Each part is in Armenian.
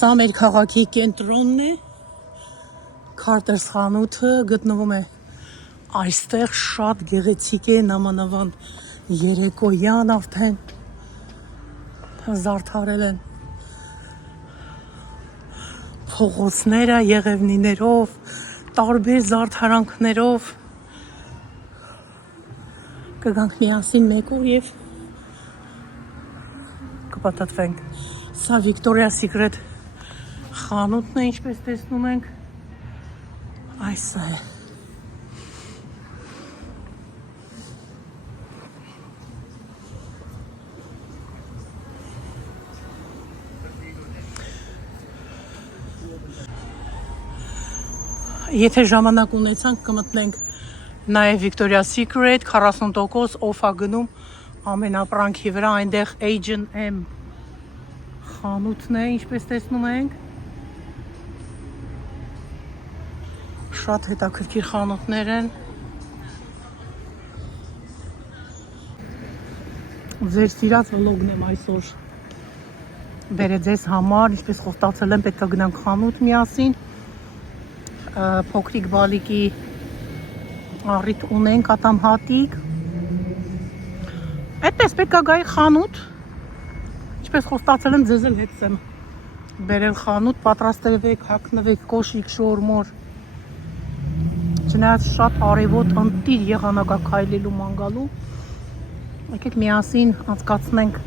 Սա մեր քաղաքի կենտրոնն է, Քարտերս խանութը գտնվում է այստեղ, շատ գեղեցիկ է, նամանավան երեկոյան արդեն զարդարել են փողոցները եղևնիներով, տարբեր զարդարանքներով։ Կգանք միասին մեկ օր եւ կպատտվենք։ Սա Victoria's Secret խանութն է, ինչպես տեսնում ենք։ Այս է։ Եթե ժամանակ ունեցանք կմտնենք նաև Victoria's Secret 40% off-ա գնում ամենապրանքի վրա, այնտեղ H&M խանութն է, ինչպես տեսնում ենք։ Շատ հետաքրքիր խանութներ են։ Ձեր սիրած վլոգն եմ այսօր բերել ձեզ համար, ինչպես խոստացել եմ, պետք է գնանք խանութ միասին։ Փոքրիկ բալիկի առիթ ունենք ատամհատիկ։ Այդպես պետք է գայի խանութ, ինչպես խոստացել եմ, ձեզ էլ հետ եմ բերել խանութ, պատրաստվեք, հագնվեք, կոշիկ, շորմոր։ Չնայած շատ արևոտ ընտիր եղանակ է քայլելու ման գալու։ Եկեք միասին անցկացնենք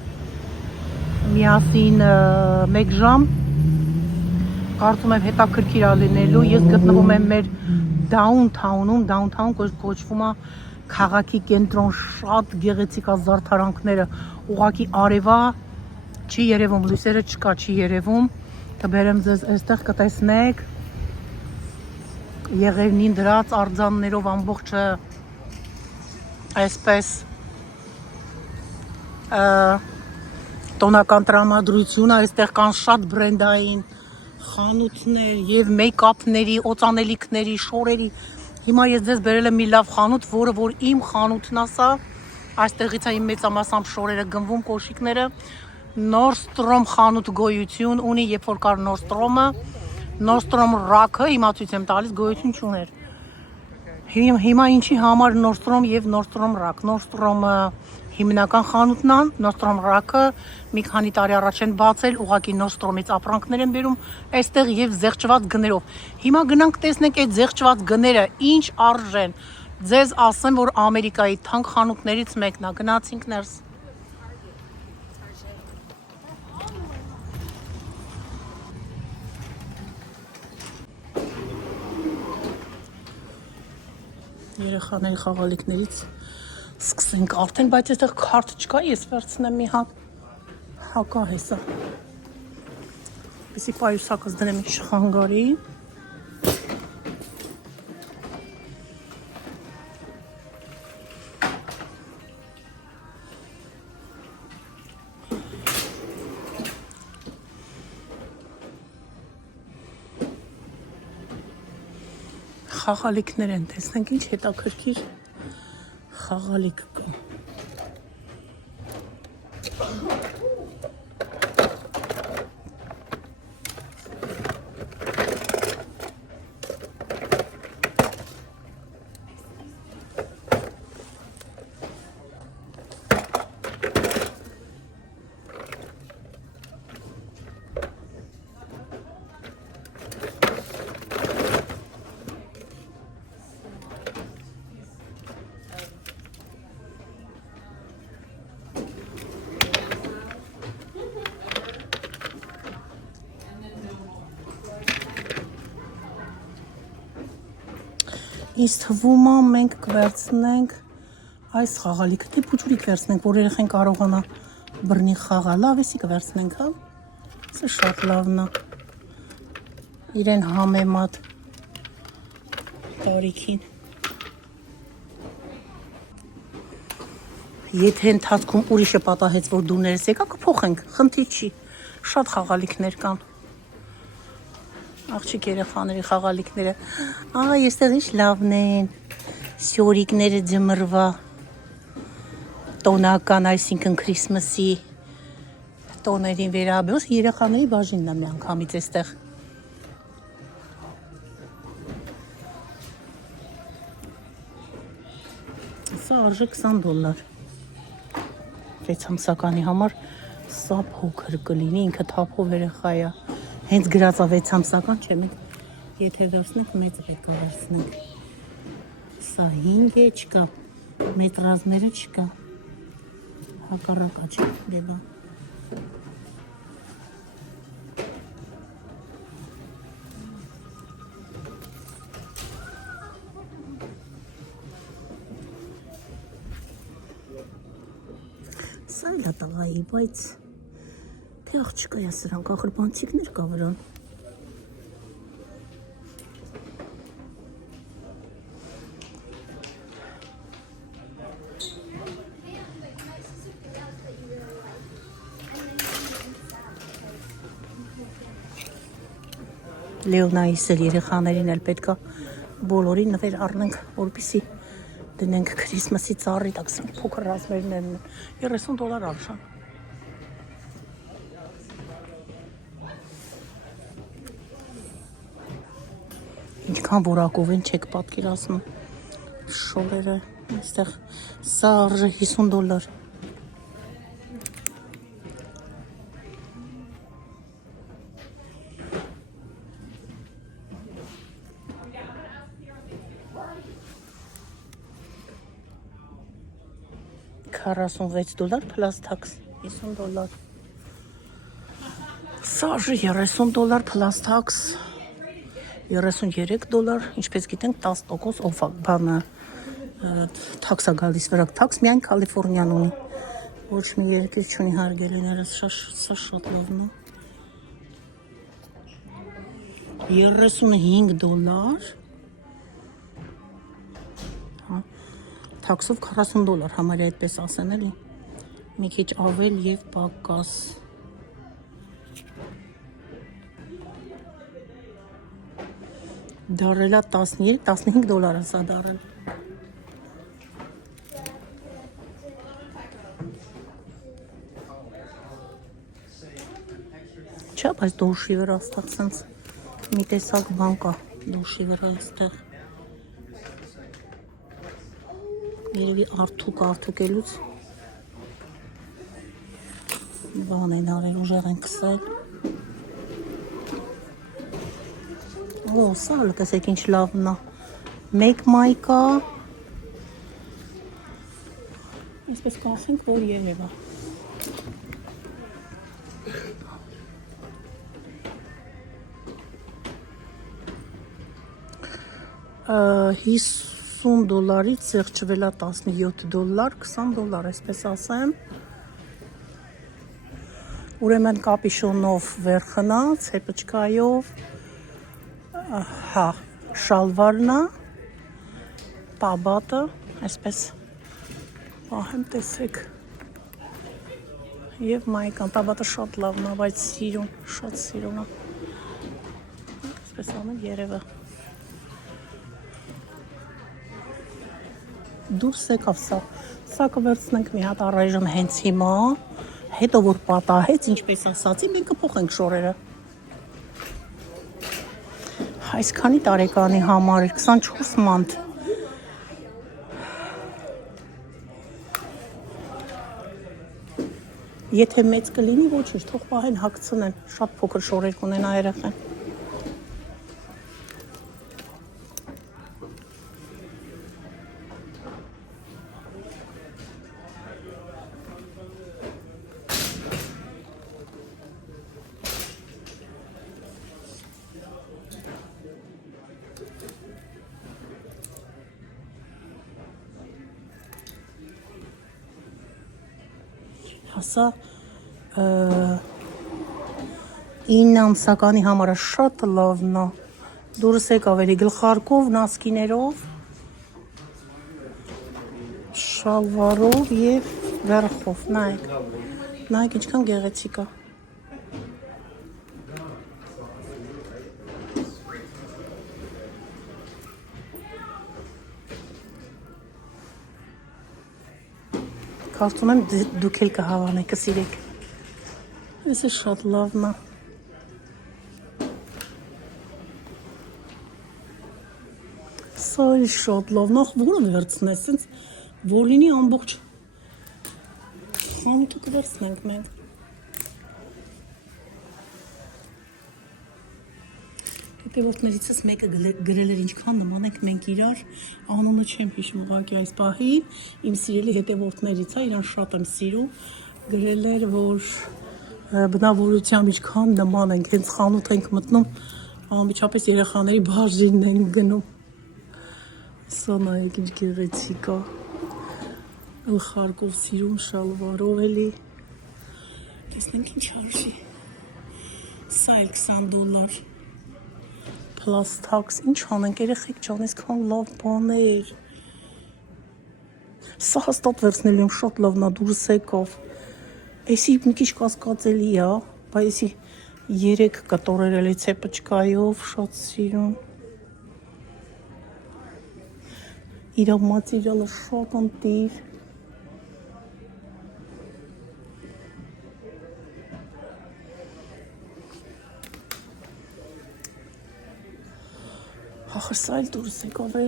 միասին 1 ժամ։ Կարծում եմ հետաքրքիր է լինելու։ Ես գտնվում եմ մեր downtown-ում, downtown կոչվում է քաղաքի կենտրոն, շատ գեղեցիկ է զարդարանքները, ուղղակի արևա, չի երևում, լույսերը չկա, չի երևում։ Կբերեմ ձեզ այստեղ կտեսնեք եղևնին դրած արձաններով ամբողջը այսպես տոնական տրամադրություն, այստեղ կան շատ բրենդային խանութներ եւ մեյքափների, օծանելիքների, շորերի։ Հիմա ես ձեզ բերել եմ մի լավ խանութ, որ իմ խանութն է սա։ Այստեղից է իմ մեծամասամբ շորերը գնվում, կոշիկները։ Nordstrom խանութ գոյություն ունի, երբ որ կար Nordstrom-ը, Nordstrom Rack-ը հիմա ցույց եմ տալիս, գոյություն չուներ։ Հիմա ինչի համար Nordstrom եւ Nordstrom Rack։ Nordstrom-ը հիմնական խանութն է, Nordstrom Rack-ը մի քանի տարի առաջ են բացել, ուղղակի Nordstrom-ից ապրանքներ են բերում այստեղ եւ զեղչված գներով։ Հիմա գնանք տեսնենք այդ զեղչված գները ինչ արժեն։ Ձեզ ասեմ, որ Ամերիկայի թանկ խանութներից մեկն է, գնացինք ներս։ Երեխաների խաղալիքներից սկսենք արդեն, բայց այստեղ քարտ չկա, ես վերցնեմ մի հատ հակա հեսա։ Պեսի պայուսակս դնեմ ինչ խանգարի։ Խաղալիքներ են, տեսնենք ինչ հետաքրքիր խաղալիք կա։ Ինձ թվում է մենք կվերցնենք այս խաղալիքը, թե փուչուրիկ վերցնենք, որ երեխեն կարողանա բռնի խաղալ, լավ էսի կվերցնենք, հա։ Սա շատ լավն է։ Իրեն համեմատ տարիքին։ Եթե ընթացքում ուրիշը պատահեց, որ դու ներս եկա, կփոխենք, խնդիր չի։ Շատ խաղալիքներ կան։ Աղջիկ երեխաների խաղալիքները։ Այստեղ ինչ լավն են։ Սյորիկները ձմռվա տոնական, այսինքն Քրիսմասի տոներին վերաբերող երեխաների բաժինն է միանգամից այստեղ։ Սա արժե $20։ 6 ամսականի համար սա փոքր կլինի, ինքը թափով երեխա է։ Հենց գրած է 6 ամսական, չէ՞, մենք եթե վերցնենք, մեծ վերցնենք։ Սա 5 է, չկա։ Մեծ ռազմերը չկա։ Հակառակը չի դեպա։ Սա էլ է տղայի, բայց թե աղջկա է սրանք, ախր բանցիկներ կա վրան։ Լեոնայիս էլ երեխաներին էլ պետքա բոլորին նվեր առնենք, որպեսզի դնենք քրիսմասի ծառի տակ, սրանք փոքր ռազմերն են, $30 արժան։ Ինչքան որակով են չեք պատկերացնում շորերը, այստեղ սա արժե $50։ $46 plus tax, $50։ Սա արժե $30 plus tax, $33, ինչպես գիտենք 10% off բանը tax-ը գալիս վրա, tax միայն Կալիֆոռնիան ունի, ոչ մի երկիր չունի հարգելիներս, սա շատ լավն է։ $35, tax-ով $40, համարյա այդպես ասեն էլի, մի քիչ ավել և պակաս։ Դարելա $15 սա դարել։ Չէ, բայց դոշի վրա ստեղ սենց մի տեսակ բան կա, դոշի վրա այստեղ։ Երևի արդուկելուց բան են արել, ուժեղ են քսել։ Օ, սա հələ տեսեք ինչ լավն է։ Make my կա։ Այսպես կասենք, որ երևա։ $50-ից զեղչվել է $17, $20, այսպես ասեմ։ Ուրեմն կապիշոնով վերխնած, հեպճկայով, հա, շալվարն է, պաբատը, այսպես պահեմ տեսեք։ Եվ մայկան, պաբատը շատ լավն է, բայց սիրուն, շատ սիրուն է։ Այսպես ամեն երևը։ Դուրս եկավ սա, սա կվերցնենք մի հատ առայժմ հենց հիմա, հետո որ պատահեց, ինչպես ասացի, մենք կփոխենք շորերը։ Այսքանի տարեկանի համար 24 մանթ։ Եթե մեծ կլինի, ոչինչ, թող պահեն հագցնեն, շատ փոքր շորեր կունենա երեխան։ Հասա 9 ամսականի համարը շատ լավն է, դուրս եկավ էլի գլխարկով, նասկիներով, շալվարով և վերխով, նայեք ինչքան գեղեցիկ է։ Կարծում եմ դուք էլ կհավանեք, կսիրեք։ Էսը շատ լավն է։ Սա էլ շատ լավն է, որը վերցնես, սենց որ լինի ամբողջ խանութը կվերցնենք մենք։ Հետևորդներիցս մեկը գրել էր ինչքան նման ենք մենք իրար, անունը չեմ հիշում ուղղակի այս պահին, իմ սիրելի հետևորդներից է, իրան շատ եմ սիրում, գրել էր, որ բնավորությամբ ինչքան նման ենք, հենց խանութ ենք մտնում, անմիջապես երեխաների բաժինն ենք գնում։ Սա նայեք ինչ գեղեցիկ է, գլխարկով սիրում, շալվարով էլի, տեսնենք ինչ արժի, սա էլ $20 plus tax, ինչ անենք, երեխեք ջան, այսքան լավ բաներ։ Սա հաստատ վերցնելու եմ, շատ լավն է, դուրս եկավ։ Էսի մի քիչ կասկածելի է, բայց էսի 3 կտորեր էլի ցեպոչկայով, շատ սիրում։ Իրա մատերիալը շատ ընտիր։ Ախր սա էլ դուրս եկավ է։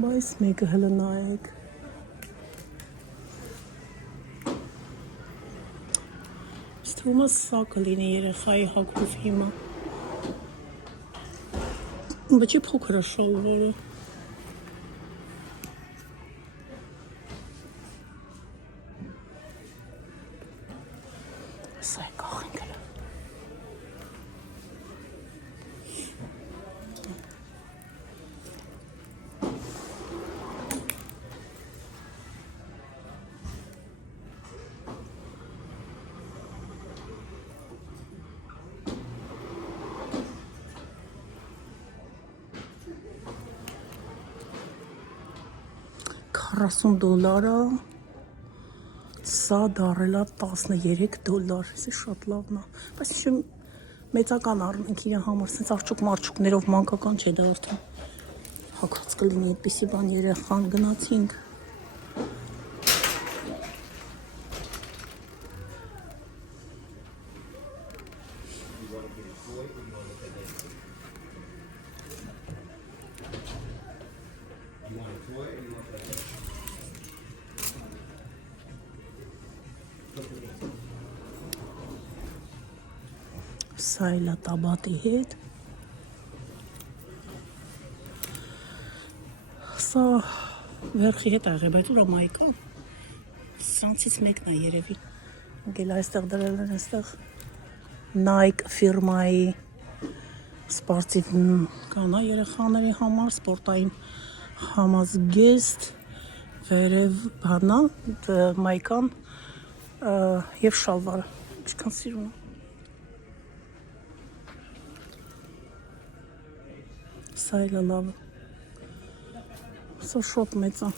Բայց մեկը հլը նայեք։ Ստվում է սա կլինի երեխայի հագուվ հիմա։ Բջի փոքր է շալվարը։ Սա է կախենք հլը։ $40, սա դարել է $13, էսի շատ լավն է, բայց ինչ մեծական առնենք իրան համար, սենց արջուկ մարջուկներով մանկական չէ դա արդեն հագած կլինի այդպիսի բան երեխան գնացինք։ Սա էլ է տաբատի հետ։ Սա վերխի հետ է եղել, բայց ուրա մայկա։ Սրանցից մեկն է երևի։ Գել այստեղ դրել են այստեղ Nike ֆիրմայի սպորտիվ կանա երեխաների համար, սպորտային համազգեստ, վերև բանա, մայկան և շալվարը, ինչքան սիրում եմ։ Սա էլ է լավը։ Սա շատ մեծ է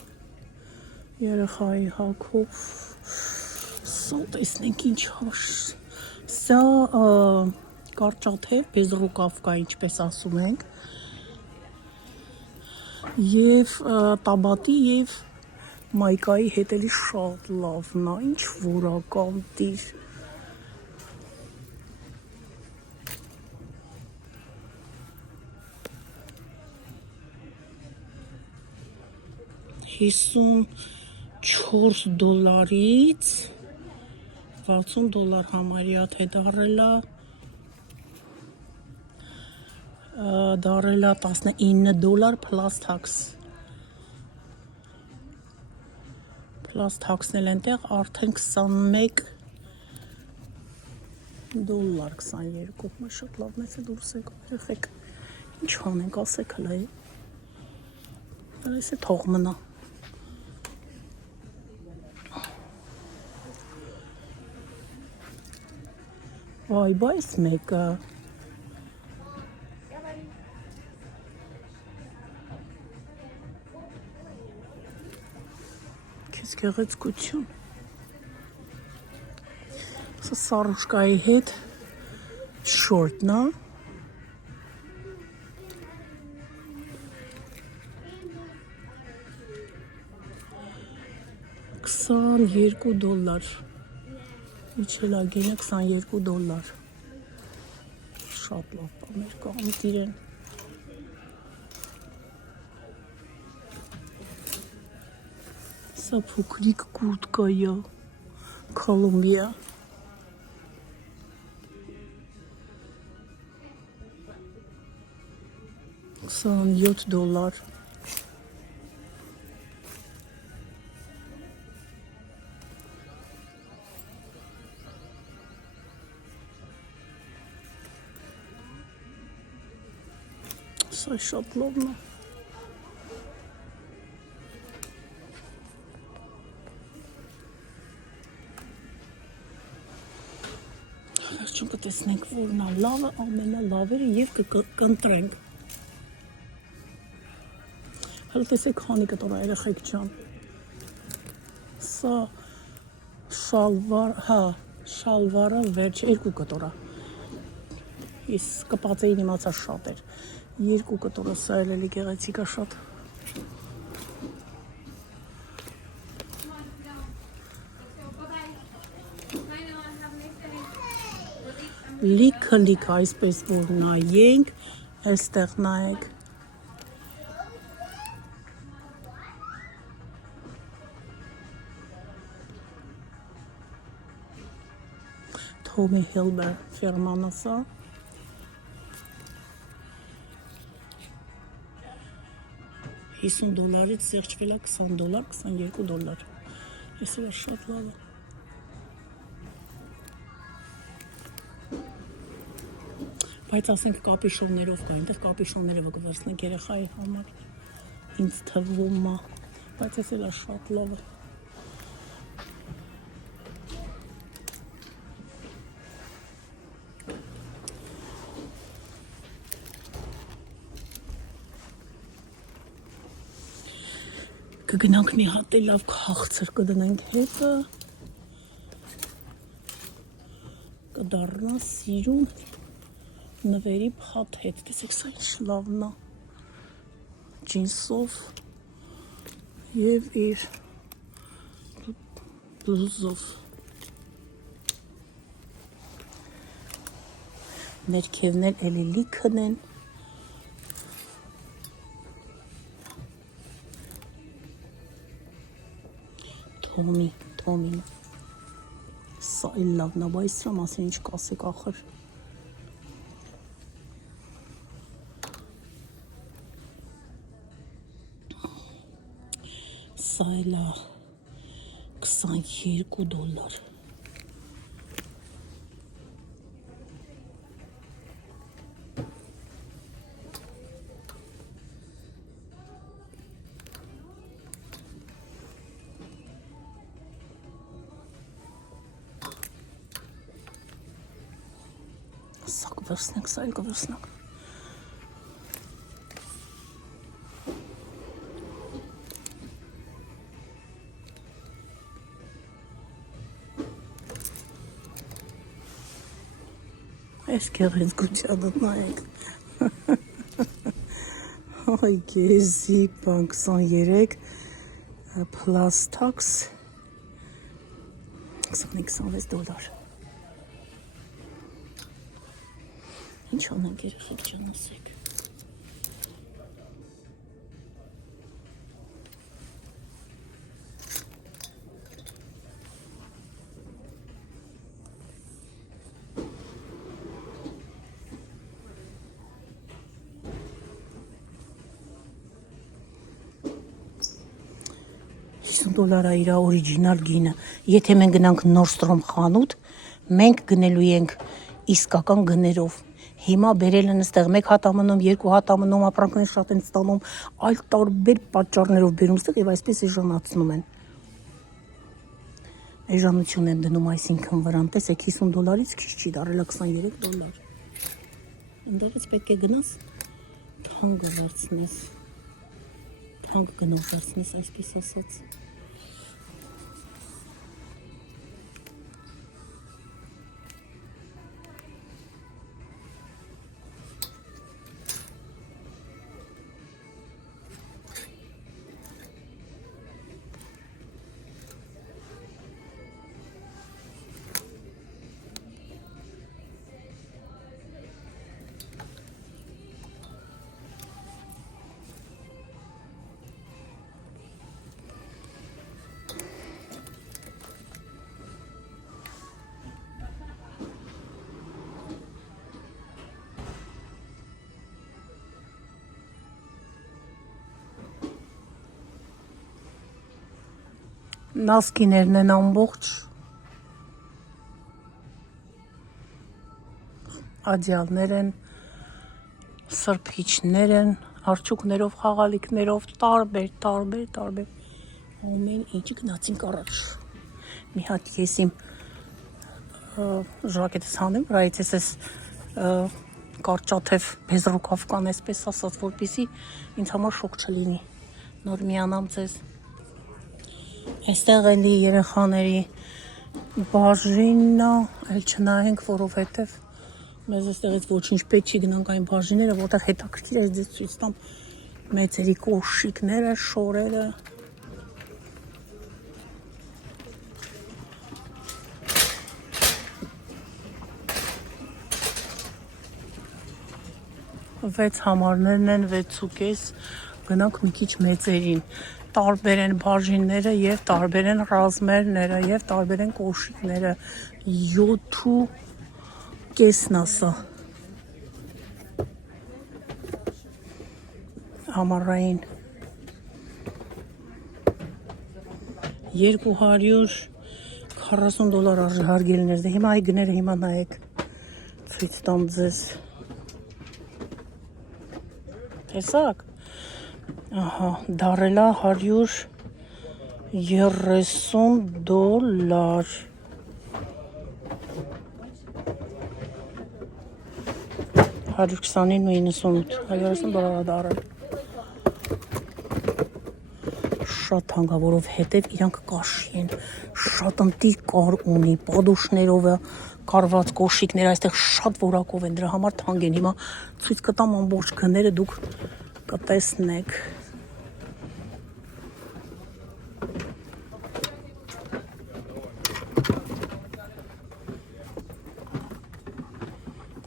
երեխայի հագով։ Սա տեսնենք ինչ հաշ։ Սա կարճաթև, բեզռուկավկա, ինչպես ասում ենք, և տաբատի և մայկայի հետ էլի շատ լավն է, ինչ որակալ տիր։ $54-ից $60 համարյա թե դարել է $19 plus tax։ Plus tax-ն էլ ենտեղ արդեն $21, 22, շատ լավն է դուրս եկավ երեխեք։ Ինչ անենք, ասեք հլա է։ Այս է թող մնա։ Վայ, բայց մեկը քեզ գեղեցկություն։ Սա սարուշկայի հետ շորտն է։ $22 իչելագինը $22 շատ լավ բաներ կան իրեն սա փոքրիկ կուրտկա է Կոլումբիա $27 Սա շատ լավն է Վերջում կտեսնենք որն է լավը ամենալավերը և կընտրենք Հələ տեսեք քանի կտոր է երեխեք ջան Սա շալվարը վերջ 2 կտոր է Իսկ կպածեին իմացա շատ էր 2 կտորը սա էլի գեղեցիկ է շատ Լիքը այսպես որ նայենք այստեղ նայեք Tommy Hilfiger ֆիրման է սա $50-ից սեղճվել է $20, $22 Ես էլ շատ լավ է Բայց ասենք կապիշոններով կա, այնտեղ կապիշոնները կվերցնենք երեխայի համար ինձ թվում է Բայց ես էլ շատ լավ է Կգնանք մի հատ լավ քաղցր կդնենք հետը կդառնա սիրուն նվերի փաթ հետ տեսեք սա ինչ լավն է ջինսով և իր բլուզով ներքևն էլ էլի լիքն են Թոմին Սա էլ լավն է, բայց սրա մասին ինչ կասեք ախր Սա էլ է $22 Սա կվերցնենք, սա էլ կվերցնենք Այս գեղեցկությանը նայեք Այ գեզի բան 23 plus tax $26 Ինչ անենք երեխեք ջան ասեք $50 է իր օրիջինալ գինը Եթե մենք գնանք Նորդստրոմ խանութ մենք գնելու ենք իսկական գներով Հիմա բերել են այստեղ 1 հատ ամնում, 2 հատ ամնում, ապրանքներ շատ են ստանում, այլ տարբեր պատճառներով բերում ստեղ եւ այսպես էժանացնում են։ Էժանություն են դնում այսինքն վրան, տեսեք $50-ից քիչ չի դարել $23։ Այնտեղից պետք է գնաս թանկ վերցնես։ Թանկ գնով վերցնես, այսպես ասած։ Նասկիներն են ամբողջ։ Ադյալներ են, սրբիչներ են, արջուկներով, խաղալիքներով, տարբեր։ Ամեն ինչի գնացինք առաջ։ Մի հատ ես իմ ժակետս հանեմ, վրայից ես կարճաթև բեզրուկավ կան, այսպես ասած, որպեսզի ինձ համար շոկ չլինի։ Նոր միանամ ձեզ։ Այստեղ էլի երեխաների բաժինն է, այլ չնայենք, որովհետև մեզ այստեղից ոչինչ պետք չի, գնանք այն բաժինները, որտեղ հետաքրքիր է ձեզ ցույց տամ մեծերի կոշիկները, շորերը։ Վեց համարներն են, 6.5, գնանք մի քիչ մեծերին։ Տարբեր են բաժինները եւ տարբեր են ռազմերները եւ տարբեր են կոշիկները։ 7.5-ն ասա։ Համարային $240 արժի հարգելիներ։ Հիմա այ գները հիմա նայեք։ Ցույց տամ ձեզ։ Տեսակ։ Ահա, դարելա $130։ 129.98 130 դոլար դարել։ Շատ թանկ է, որովհետև իրանք կաշի են, շատ ընտիր կար ունի, պադուշներով է կարված կոշիկներ, այստեղ շատ որակով են, դրա համար թանկ են։ Հիմա ցույց կտամ ամբողջ գները, դուք կտեսնեք։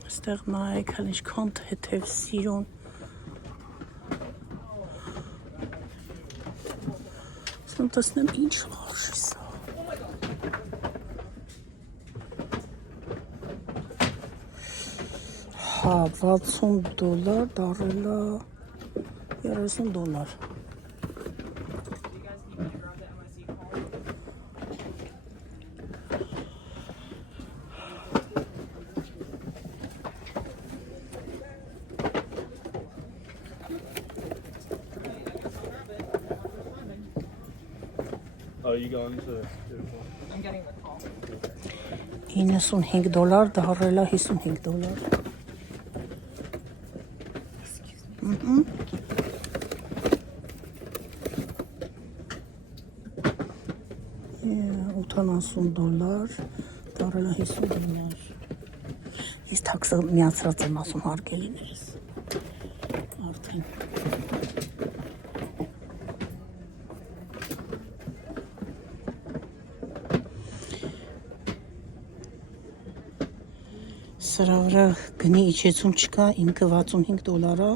Այստեղ նայեք, հəl ինչքան թեթև սիրուն։ Ասում տեսնեմ ինչ արժի սա։ Հա, $60 դարելա $30։ Are you going to? I'm getting the call. $95 դարելա $55։ $80 դարելա $50։ Ես թաքսը միացրած եմ ասում հարգելիներս։ Արդեն։ Սրա վրա գնի իջեցում չկա, ինքը $65 է,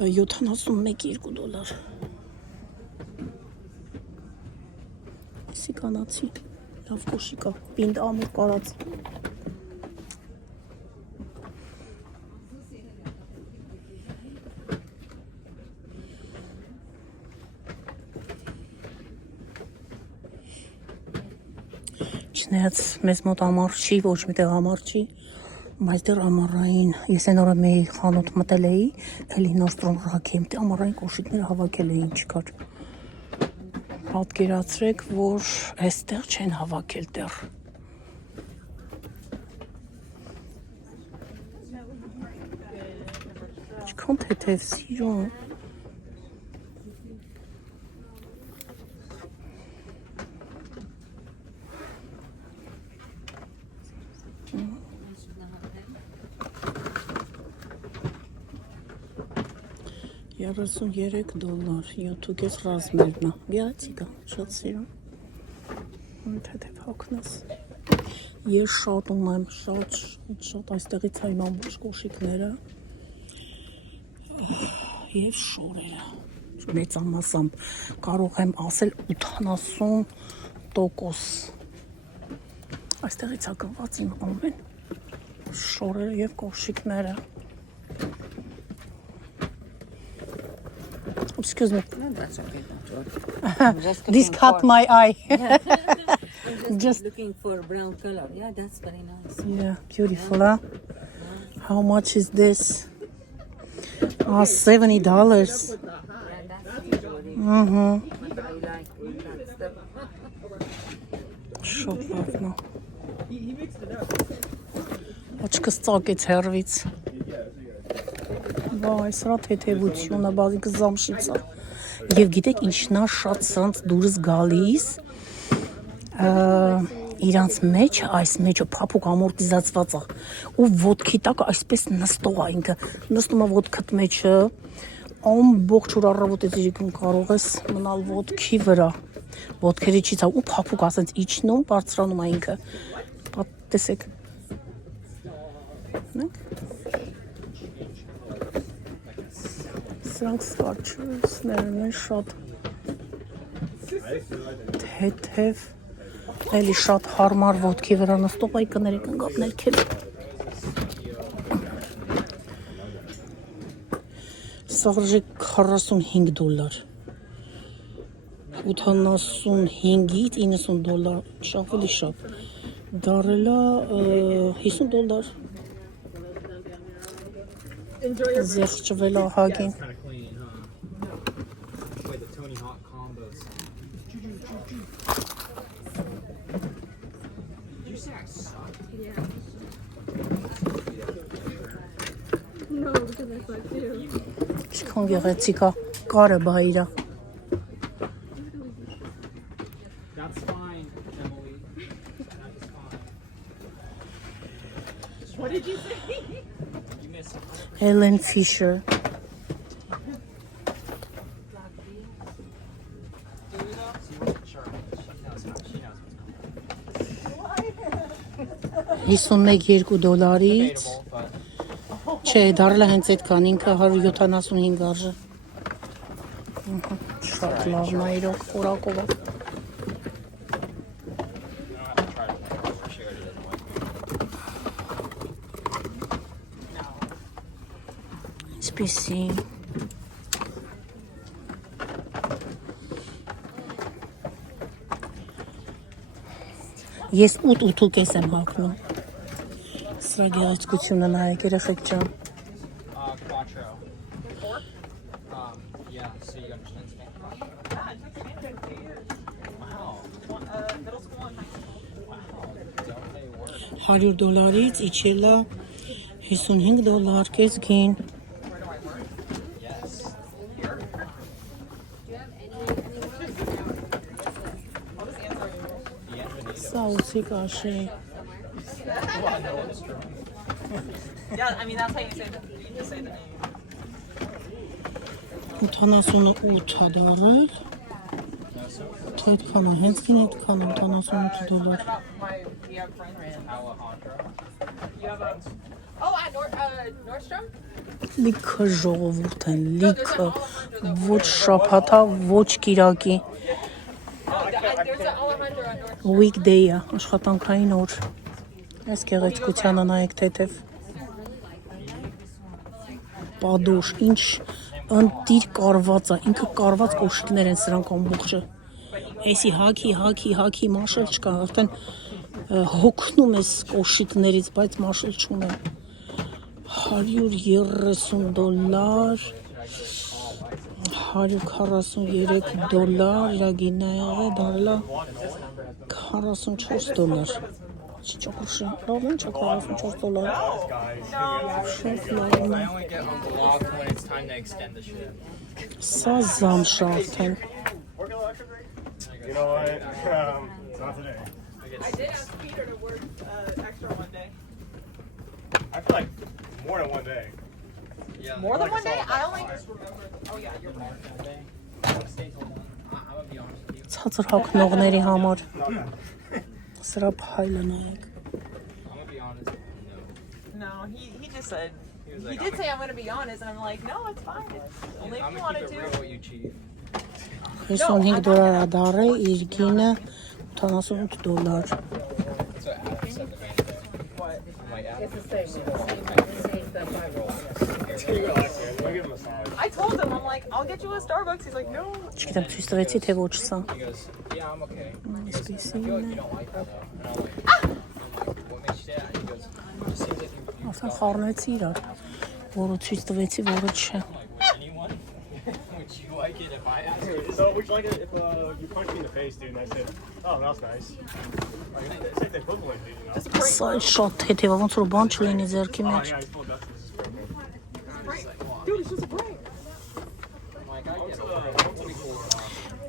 $71-2։ Էսի կանացի, լավ կոշիկ է, պինդ ամուր կարած։ Չնայած մեզ մոտ ամառ չի, ոչ միտեղ ամառ չի, բայց դեռ ամառային, ես այն օրը մի խանութ մտել էի, էլի նոստրոմ ռաքի, ամառային կոշիկները հավաքել էին, չկար։ Պատկերացրեք, որ այստեղ չեն հավաքել դեռ։ Ինչքան թեթև սիրուն։ $33, 7.5 ռազմերն է, գեղեցիկ է, շատ սիրուն։ Թեթև հագնես։ Ես շատ ունեմ, շատ այստեղից այն ամբողջ կոշիկները և շորերը։ Մեծամասամբ կարող եմ ասել 80%։ Այստեղից է գնված իմ ամեն շորերը և կոշիկները։ Excuse me. No, that's okay, don't worry. I'm just This looking caught for- my eye. I'm just just- looking for brown color. Yeah, that's very nice. Yeah, beautiful, huh? How much is this? Oh, $70. Yeah, that's usually Mm-hmm. what I like with that stuff. Շոտ լավն է։ Աչքս ծակեց հեռվից։ Վայ, սրա թեթևությունը բազիկը զամշից է։ Եվ գիտեք ինչն է շատ սրանց դուրս գալիս, իրանց մեջ, այս մեջը փափուկ ամորտիզացված է, ու ոտքի տակը այսպես նստող է ինքը, նստում է ոտքդ մեջը, ամբողջ օր առավոտ երիկում կարող ես մնալ ոտքի վրա, ոտքերի չից ու փափուկ ասենց իջնում, բարձրանում է ինքը, տեսեք, սրանք սվաչերսներն են շատ թեթև, էլի շատ հարմար ոտքի վրա նստող այ կներեք ընկապ ներքև։ Սաղրժեք $45, 85-ից $90, շավելի շավ, դարելա $50, զեղչվել ահագին, Kind of clean, huh? Wait, the Tony Hawk combo song. Did you say I suck? No, because I suck too. ինչքան գեղեցիկ է, կարը բայրա, That's fine, Emily. That is fine. What did you say? You missed it. Helen Fisher, See what Charlotte. She knows what's going on. $51-2 Debatable, but Չէ, դարել է հենց այդքան, ինքը 175 արժե։ Շատ լավն է իրոք, խորակով է։ I don't have to try to share it anyway. Այսպիսի։ Ես 8-8 եմ հագնում։ Սրա գեղեցկությունը նայեք, երեխեք ջան։ Quattro. Yeah, so you understand Spanish. Wow. Middle school and high school. Wow. Don't they work? $100-ից իջել է $55, կեսգին։ Where do I work? Yes. Here? I'll just answer Bienvenido. Սա ուսի կաշի։ Yeah, I mean, that's how you say that. You just say the name. 78 է դարել։ Թե այդքան է, հենց կին այդքան է, $78։ About we have friends. Alejandro. You have a... Oh, at Nordstrom? Լիքը ժողովուրդ են, լիքը, ոչ շաբաթա, ոչ կիրակի, No, there's an Alejandro at Nordstrom. weekday է, աշխատանքային օր, այս գեղեցկությանը նայեք թեթև, պադոշ, ինչ ընտիր կարված է, ինքը կարված կոշիկներ են սրանք ամբողջը, այսի հաքի մաշել չկա, արդեն հոգնում ես կոշիկներից, բայց մաշել չունեմ, $130, $143, լագինա եղե, դարելա $44, չի չոքուշի, լավ ինչ է $44, շատ լավն է, I only get unblocked when it's time to extend the ship. սա զամշ արդեն, You know what? Not today. I did ask Peter to work extra one day. I feel like more than one day. Yeah. More than one day? I only just remembered. Oh yeah, you're right. One day. Stay till one. I'm gonna be honest with you. ցածր հագնողների համար, սրա փայլը նայեք, I'm gonna be honest. No. No, he just said He was he like, did say I'm gonna be honest, and I'm like, no, it's fine. It's only if I'm you gonna wanted keep it real to. with you, Chief. $55 է դարել, իր գինը $78, That's what Adam said to me. What? I'm like, Adam, It's the same. Same that I wrote. Take it relax, man. Let me give him a massage. I told him, I'm like, I'll get you a Starbucks. He's like, no. Չգիտեմ ցույց տվեցի թե ոչ սա։ He goes, yeah, I'm okay. Այսպեսին You է։ don't like that though. And I'm like, what makes you say that? And he goes, it just seems like you Ասա խառնեցի իրար։ Որը ցույց տվեցի, որը չէ։ anyone. Would you like it if I asked you? So, would you like it if you punched me in the face, dude, and I said, oh, that's nice. Like, it's like the equivalent, dude, you know? Սա շատ թեթև, ոնց որ բան չլինի ձեռքի Oh, մեջ։ yeah, he's full dust. This is perfect. Dude, it's just a prank. I'm like, I get it.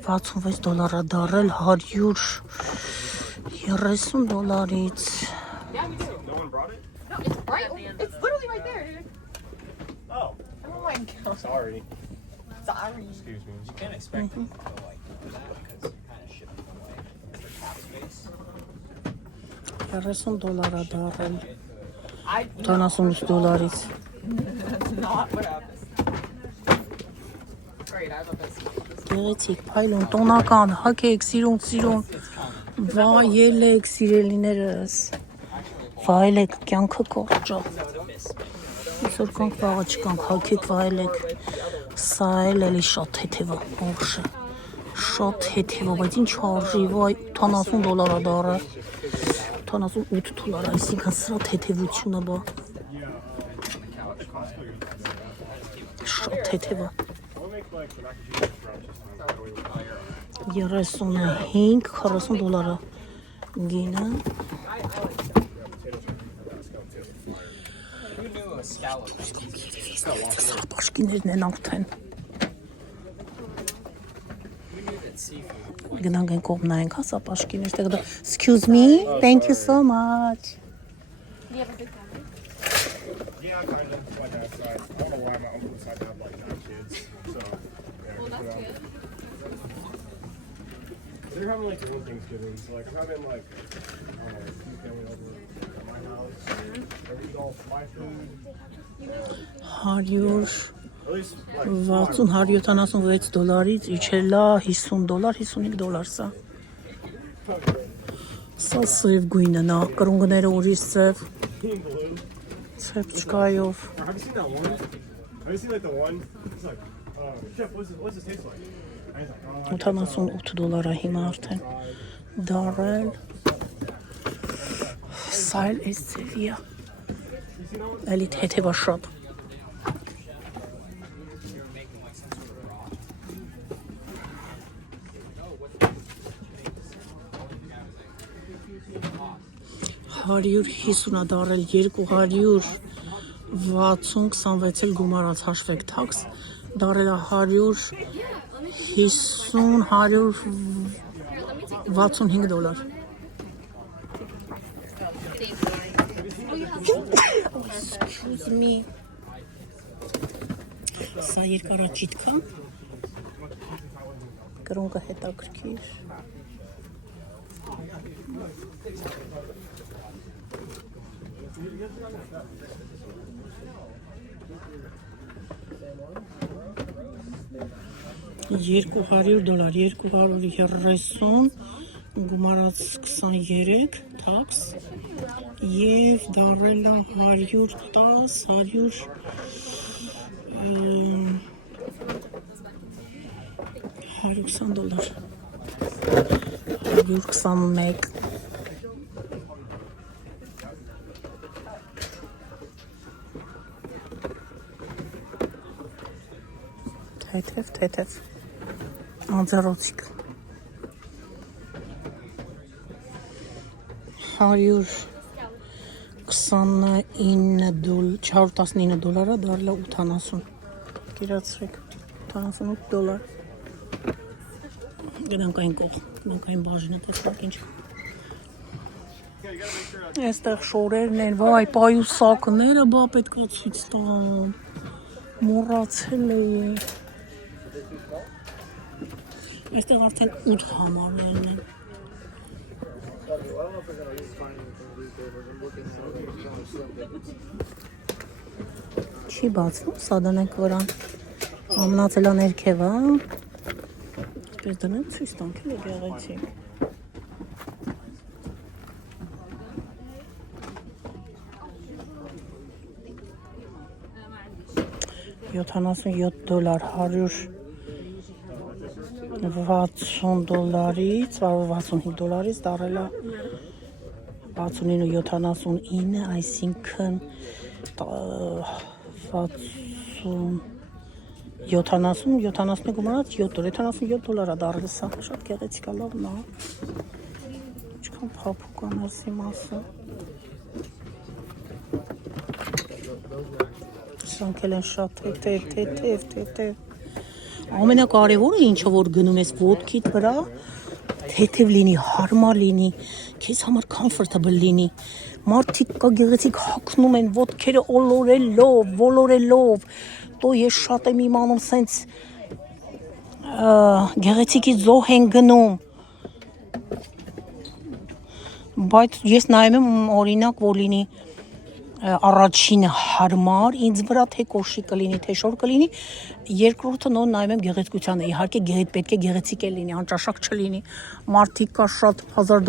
$66 դարել $130 Yeah, we do. No one brought it? No, it's right. It's literally right there, dude. Oh, Oh my god. sorry. Sorry. Excuse me. You can't expect them to go like that because you're kind of shipping them away. It's cap space. $30 դարել I. $78 That's not what happened. Great, I love this. Գեղեցիկ, փայլուն, տոնական, հագեք, սիրուն, վայ, ելեք, սիրելիներս, վայելեք, կյանքը կորճա, այսօր կանք վաղը չկանք, հագեք, վայելեք, սա էլի շատ թեթև է, որշը, շատ թեթև է, բայց ինչ արժի, վայ, $80 դարը, $88, այսինքն սրա թեթևությունը բա, շատ թեթև է, I'll make like the mac and cheese brunch. 35-$40 գինը, Who knew a scallop? սրա պաշկիներն են արդեն, գնանք են կողմ նայենք, հա, սա պաշկիներ, excuse me, thank you so much, Yeah, kind of. My dad's side. I don't know why my uncle's side have like 9 kids. So, yeah. Well, that's good. They're having like their own Thanksgiving. So, like, I'm having like, I don't know, two family over at my house. They eat all my food. 100, At least, like, $176-ից իջելա $50, $55 սա, սա սև գույնը նա, կրունգները ուրիշ սև, pink blue. սև չկայով, Have you seen that one? Have you seen like the one? It's like, Chef, what's this taste like? And he's like, $88 է հիմա արդեն, դարել, սա էլ էս ծևի է, էլի թեթև է շատ, $150 դարել, 260-26 էլ գումարած հաշվեք թաքս, դարել է $165 Excuse me. Սա երկարաճիտ կա, կրունկը հետաքրքիր, $200, 230, գումարած 23, թաքս, և դարել է $110, $120, 121, թեթև, անձեռոցիկ, $119, դարել է 80, կիրացրեք, $88, գնանք այն կողմ, գնանք այն բաժինը, տեսնանք ինչ, այստեղ շորերն են, վայ, պայուսակները, բա պետք է ցույց տամ, մոռացել էի, այստեղ արդեն 8 համարներն են, չի բացվում, սա դնենք վրան, ամնացել է ներքև, այսպես դնենք ցույց տանք, էլ է գեղեցիկ, $77, $160-ից, $65-ից դարել է 69 ու 79, այսինքն 70 գումարած $77 դարել սա, շատ գեղեցիկ է, լավն է, ինչքան փափուկ է ներսի մասը, սրանք էլ են շատ թեթև, ամենակարևորը ինչը որ գնում ես ոտքիդ վրա, թեթև լինի, հարմար լինի, քեզ համար comfortable լինի, մարդիկ կա գեղեցիկ հագնում են ոտքերը ոլորելով, տո ես շատ եմ իմանում սենց գեղեցիկի զոհ են գնում, բայց ես նայում եմ օրինակ, որ լինի առաջինը հարմար, ինձ վրա թե կոշի կլինի, թե շոր կլինի, երկրորդը նոր նայում եմ գեղեցկությանը, իհարկե պետք է գեղեցիկ է լինի, անճաշակ չլինի, մարդիկ կա շատ $1000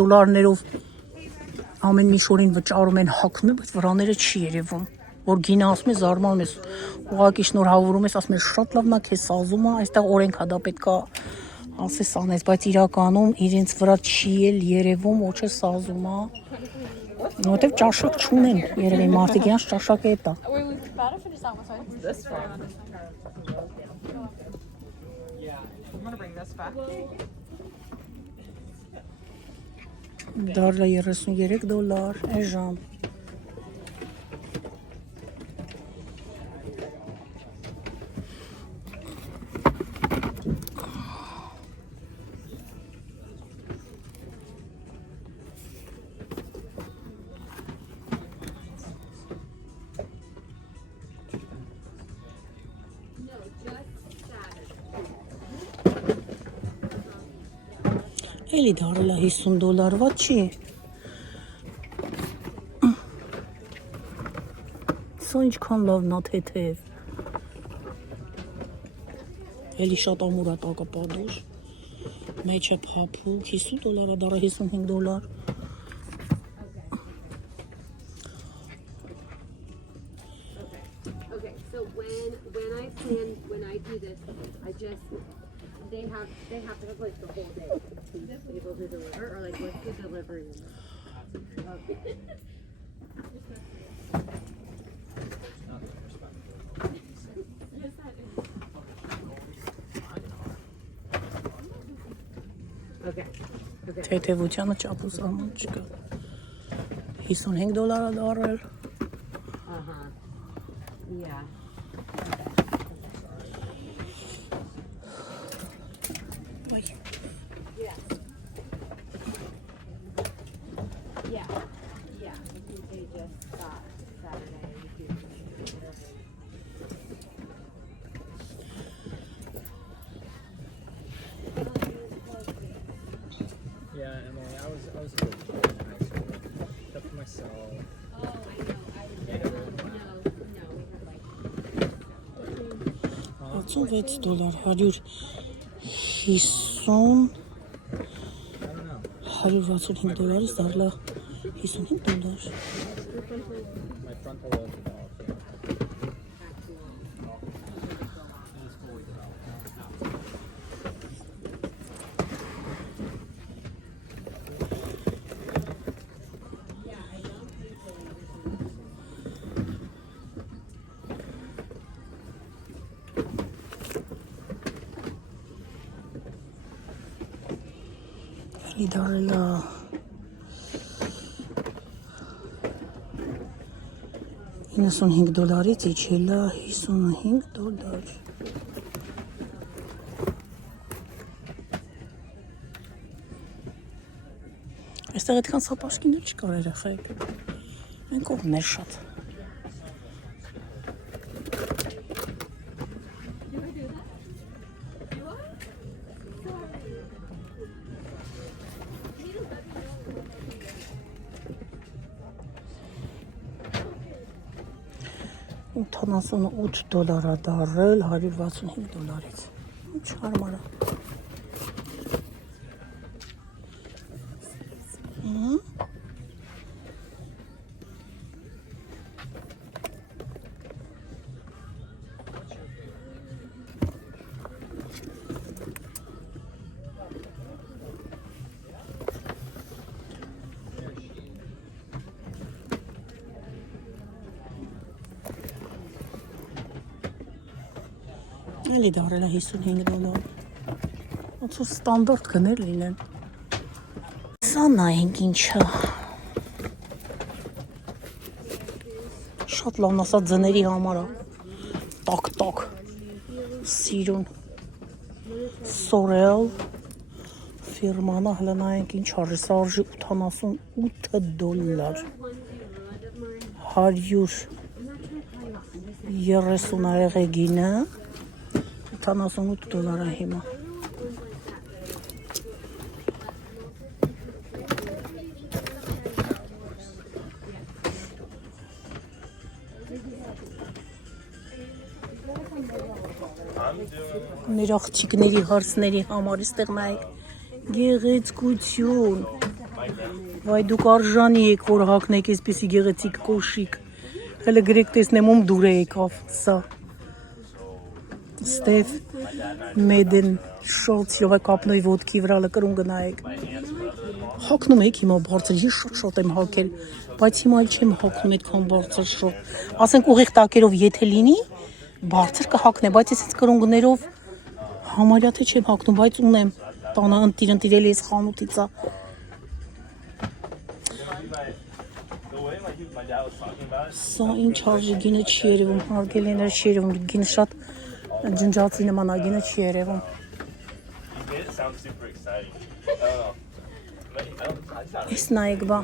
ամեն մի շորին վճարում են հագնում, բայց վրաները չի երևում, որ գինը ասում է զարմանում ես, ուղղակի շնորհավորում ես, ասում ես շատ լավն է, քեզ սազում է, այստեղ օրենք հա դա պետք է ասես անես, բայց իրականում իրենց վրա չի էլ երևում, ոչ է սազում է, որտեվ ճաշակ չունեն, երևի մարդիկ իրանց ճաշակը է տա։ This one. I'm gonna bring this back. Դարը $33, էժան։ Էլի դարել է $50, ված չի։ Սա ինչքան լավն է թեթև։ Էլի շատ ամուր է տակը պատուր։ Մեջը փափուկ, $50, դարը $55։ Okay, so when I do this, they have to have like the whole day to be able to deliver, or like what's the delivery? Okay. Okay. Թեթևությանը չափուս աման չկա։ $55 դարել։ Yeah. Ոյ։ Yeah. Yeah. Yeah. They just got Saturday. Yeah, Emily, I was a good kid in high school. Kept to myself. Oh, I know. No, we had like. $66, I don't know. $165 դարլա $55։ My frontal lobe developed. Yeah. He's fully developed. Էլի դարել է $95-ից իջել է $55։ Այստեղ այդքան սապաշկիներ չկար երեխեք։ Մենք կողմներ շատ։ $88 է դարել $165-ից։ Ինչ հարմար է։ Էլի դարել է 55 դոլար։ Ոնց որ ստանդարտ գներ լինեն։ Սա նայենք ինչա։ Շատ լավն ասած ձների համար է։ Տակ-տակ։ Սիրուն։ Սորել ֆիրմանա հələ նայենք ինչ արժի, սա արժի 88 դոլար։ 130 աղեղեգինը 88 դոլար է հիմա։ Մեր աղջիկների հարցների համար էստեղ նայեք գեղեցկություն։ Վայ դուք արժանի եք որ հագնեք այսպիսի գեղեցիկ կոշիկ։ Հələ գրեք տեսնեմ ում դուր է եկավ սա։ Ստեվ Մեդեն շորտս եւ կապնոյ ոդկի վրա լկրուն գնայեք։ Հագնում եք հիմա բարձր, ես շատ եմ հագել, բայց հիմա չեմ հագնում այդքան բարձր շորտ։ Ասենք ուղիղ տակերով եթե լինի, բարձր կհագնեմ, բայց ես այս կրունգներով համարյա թե չեմ հագնում, բայց ունեմ։ Տանը ընտիրել ես խանութից է։ Սա ինչ արժի գինը չի երևում, հարգել էներ չի երևում, գինը շատ ջնջացի նման է, գինը չի երևում։ Ես նայեք բա։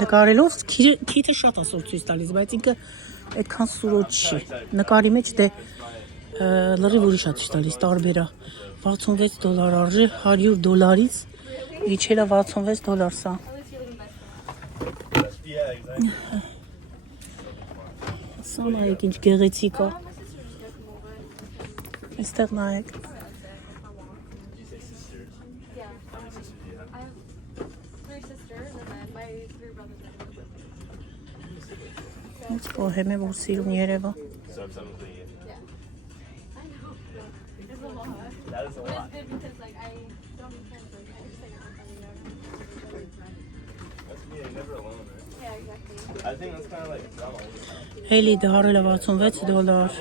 Նկարելով քիթը շատ ասոր ցույց տալիս, բայց ինքը այդքան սուրոտ չի։ Նկարի մեջ դե լրիվ ուրիշ է ցույց տալիս, տարբեր է։ 66 դոլար արժի, 100 դոլարից իջել է 66 դոլար սա։ Սա նայեք ինչ գեղեցիկ է։ Այստեղ նայեք։ Ոնց բոհեմ է որ սիրուն երևա։ Հելի դարել է 66 դոլար։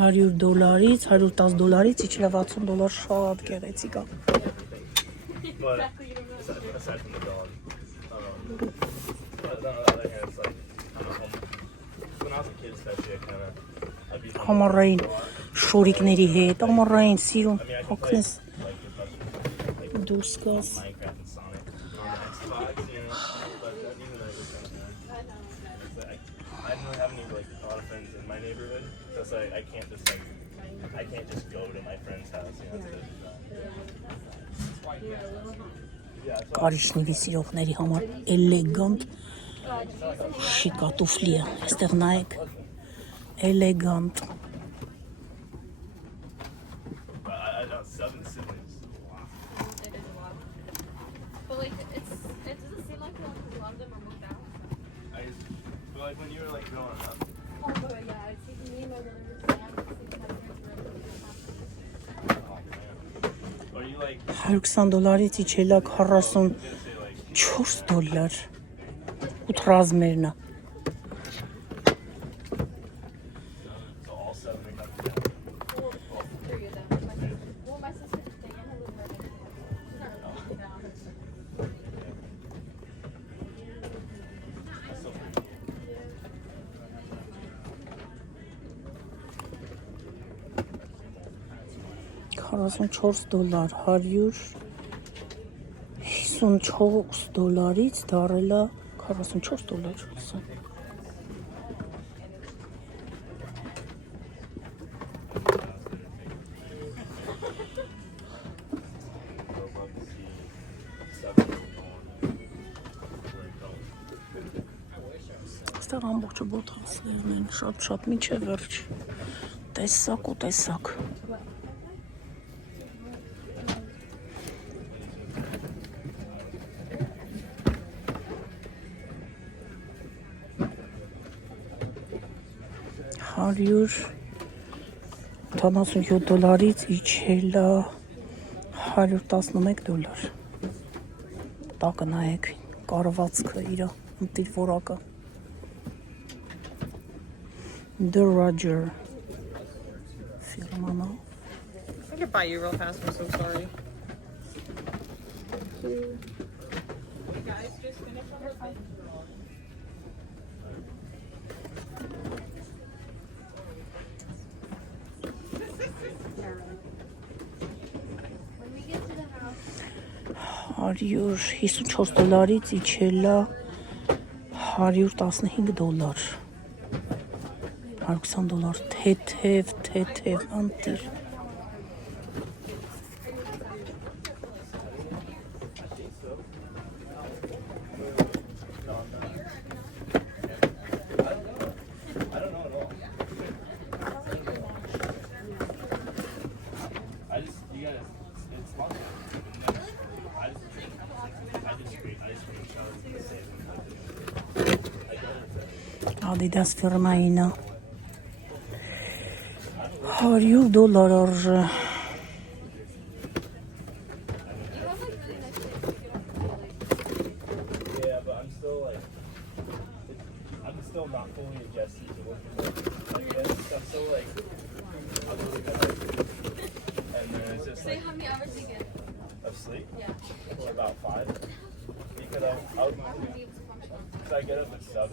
100 դոլարից, 110 դոլարից իջել է 60 դոլար, շատ գեղեցիկ է։ Ամառային շորիկների հետ, ամառային սիրուն հոգնես դուրս գաս։ Կարիշնիվի սիրողների համար էլեգանտ շիկա տուֆլի է, այստեղ նայեք, էլեգանտ։ $120 իջել է 44 դոլար, 8 ռազմերն է։ $44, 154 դոլարից դարել է 44 դոլար։ Այստեղ ամբողջը բոթասներն են, շատ միջև վերջ, տեսակ ու տեսակ։ $77-ից իջել է $111։ Տակը նայեք, կարվածքը իր ընտիր որակը։ The Roger ֆիրման է։ I could buy you real fast. I'm so sorry. When we get to the house, $154-ից իջել է $115, $120, թեթև անտիր։ Adidas ֆիրմային է։ $100 արժե։ Yeah, but I'm still not fully adjusted to working with this. I'm still like a little bit, and then it's just like. how many hours you get? Of sleep? Yeah. About 5. Because I get up at 7.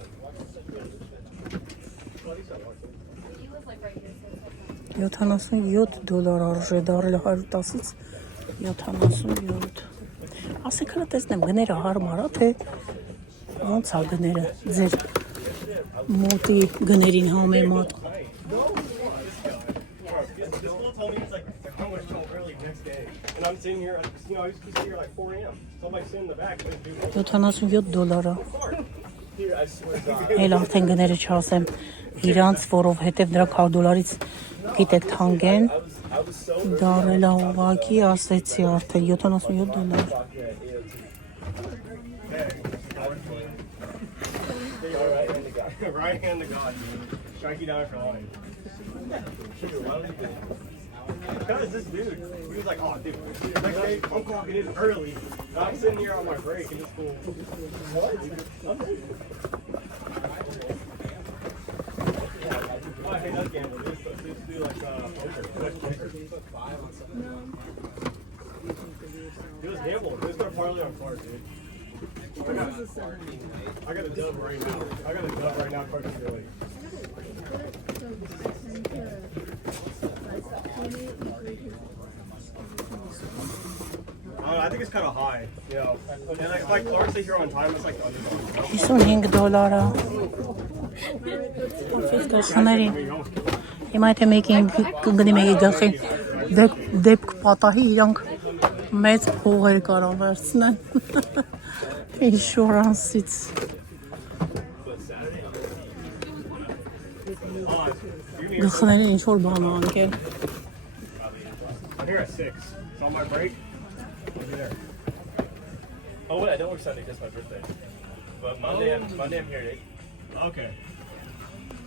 $77 արժե, դարել է 110-ից 77։ Ասեք հələ տեսնեմ, գները հարմար է, թե ոնց է գները ձեր մոտի գներին համեմատ։ This girl told me it's like how much till early next day. And I'm sitting here, you know, I used to be sitting here like 4 a.m. Somebody sitting in the back couldn't do it. $77 է։ Here, I swear to God. Էլ արդեն գները չասեմ իրանց, որովհետև դրա $100-ից գիտեք թանկ են, I was so դարել է ուղակի, ասեցի արդեն $77։ right hand to God, dude. Strike you down for lying. Because this dude, he was like, oh, dude, next day, I'm clocking in early. And I'm sitting here on my break and it's cool. What? Oh, I hate that gamble. Just do like poker. Do this gamble. Just start parlay on cards, dude. I got a dub right now. Cards really. I think it's kind of high, you know. And like Clark says here on time, it's like the underdog. $55 Հիմա եթե մեկին կգնի մեկի գլխին դեպք պատահի, իրանք մեծ փողեր կարող վերցնեն ինշուրանսից։ Գլխները ինչ-որ բան անկել։ I'm here at 6. It's on my break. I'll be there. Oh wait, I don't work Sunday. That's my birthday. But Monday I'm here at 8. Okay.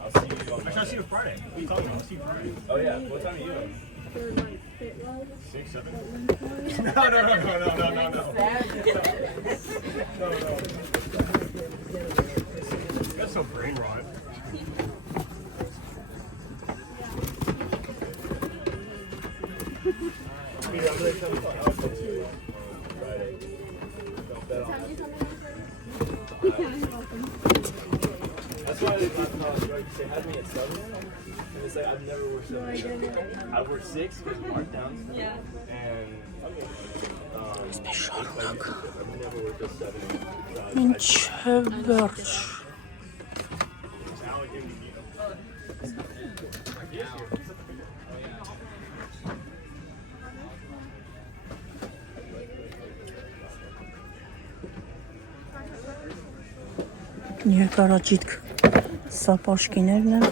I'll see you on Monday. Actually, I'll see you Friday. What are you talking about? I'll see you Friday. Oh yeah. What time are you on? 6, 7. No. No. That's so brain rot. That's why they had me at 7. And it's like I've never worked 7. I've worked 6 because of markdowns. Yeah. And I've never worked at 7. Ինչև վերջ։ Երկարաճիտք սա պաշկիներն են։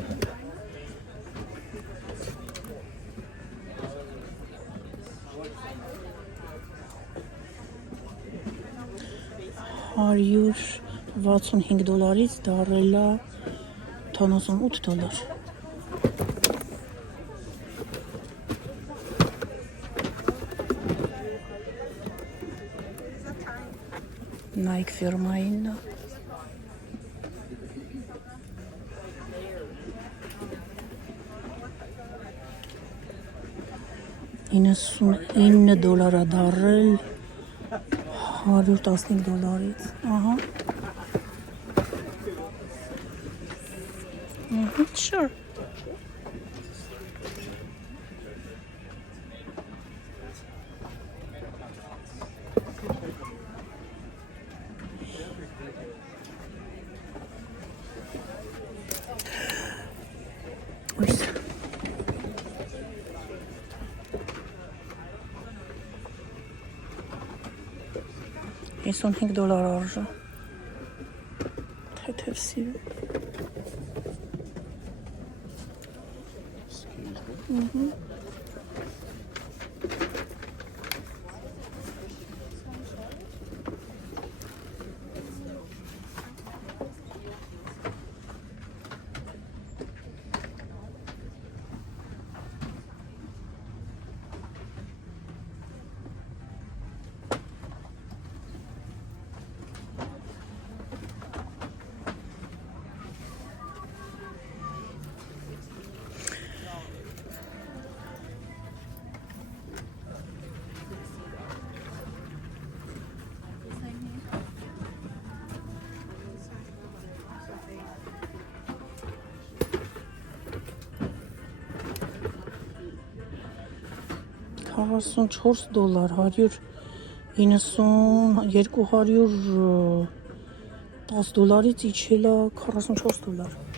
$165-ից դարել է $78։ Nike ֆիրմային է։ 99 դոլար է դարել 115 դոլարից, ահա։ Sure. Ույս։ $55 արժե։ Թեթև սիրում։ $44 $210 իջել է $44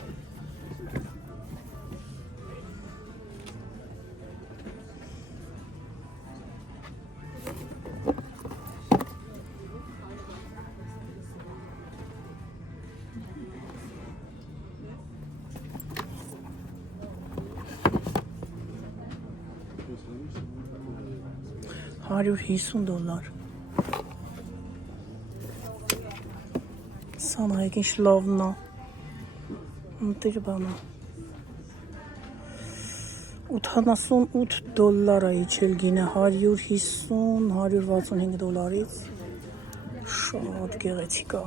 $150 Սա նայեք ինչ լավն է Ընտիր բանը $88 է իջել գինը 150 $165 Շատ գեղեցիկ է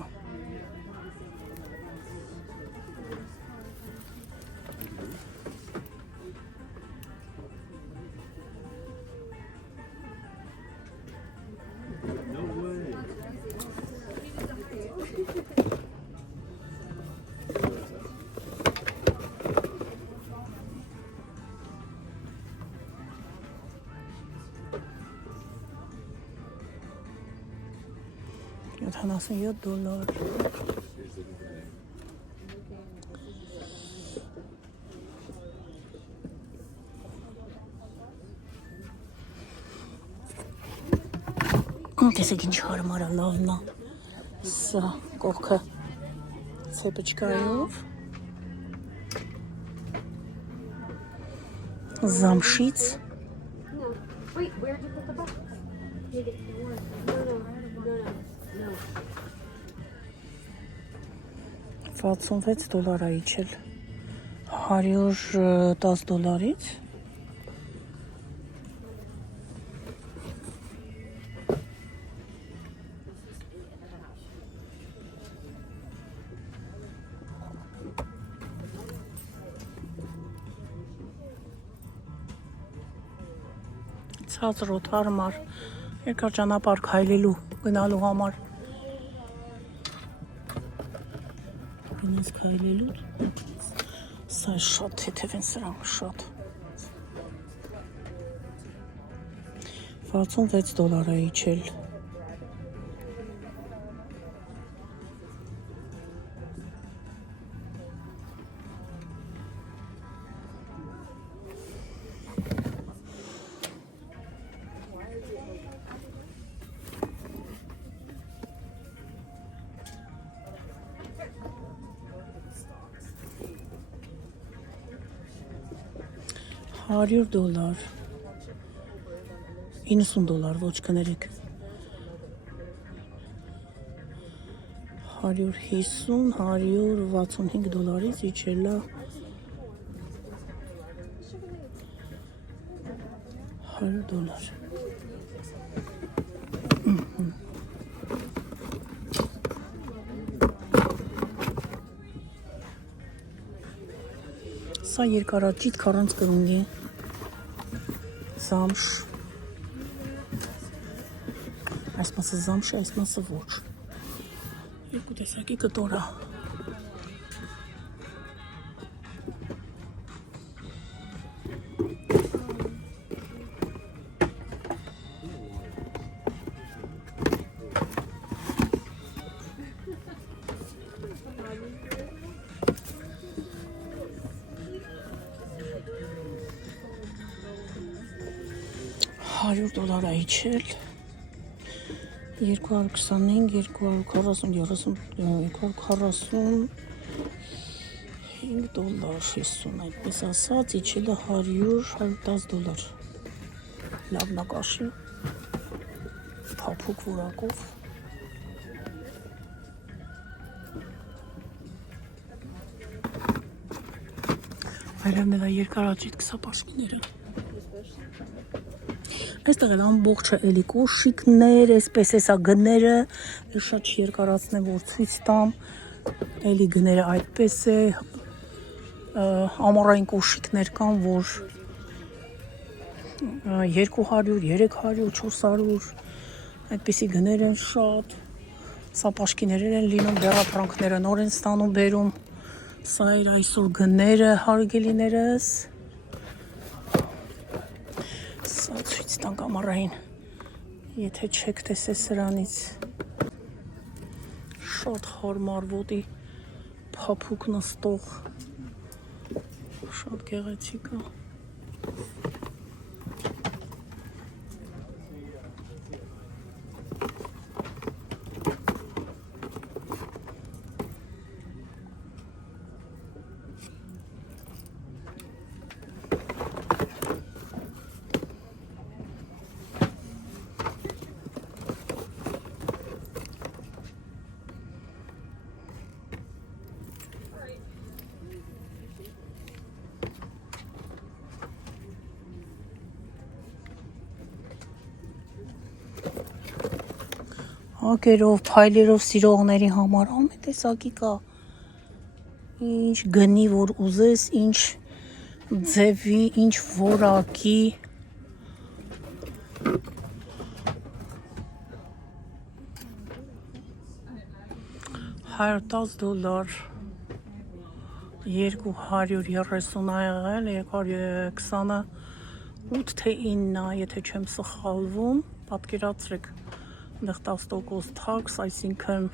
$77 Տեսեք ինչ հարմար է լավն է Սա կողքը ցեպեչկայով Զամշից No. Wait, where'd you put the box? No. $66 է իջել $110-ից Ցածրոտ հարմար երկար ճանապարհ քայլելու գնալու համար Գնաց քայլելու Սա շատ թեթև են սրանք շատ $66 է իջել $100 $90 ոչ կներեք 150 $165-ից իջել է $100 Սա երկարաճիտ քառանց կրունգ է։ Զամշ։ Այս մասը զամշ է, այս մասը ոչ։ Երկու տեսակի կտոր է։ $100 է իջել 225 $250 $50 այդպես ասած իջել է $100-110 լավ նկաշի փափուկ որակով այլև նրա երկարաճիտ կսապաշկիները Այստեղ էլ ամբողջը էլի կոշիկներ, այսպես էսա գները, շատ երկարացնեմ, որ ցույց տամ, էլի գները այդպես է, ամառային կոշիկներ կան, որ 200, 300, 400, այդպիսի գներ են շատ, սապաշկիներ են լինում, դեղապրանքները նոր են ստանում բերում, սա էր այսօր գները հարգելիներս, Սա ցույց տանք ամառային, եթե չեք տեսել սրանից շատ հարմար ոտի փափուկ նստող շատ գեղեցիկ է Հակերով, փայլերով սիրողների համար ամեն տեսակի կա ինչ գնի որ ուզես, ինչ ձևի, ինչ որակի $110 230 ա եղել 228 թե 9 եթե չեմ սխալվում պատկերացրեք Դեղ 10% tax, այսինքն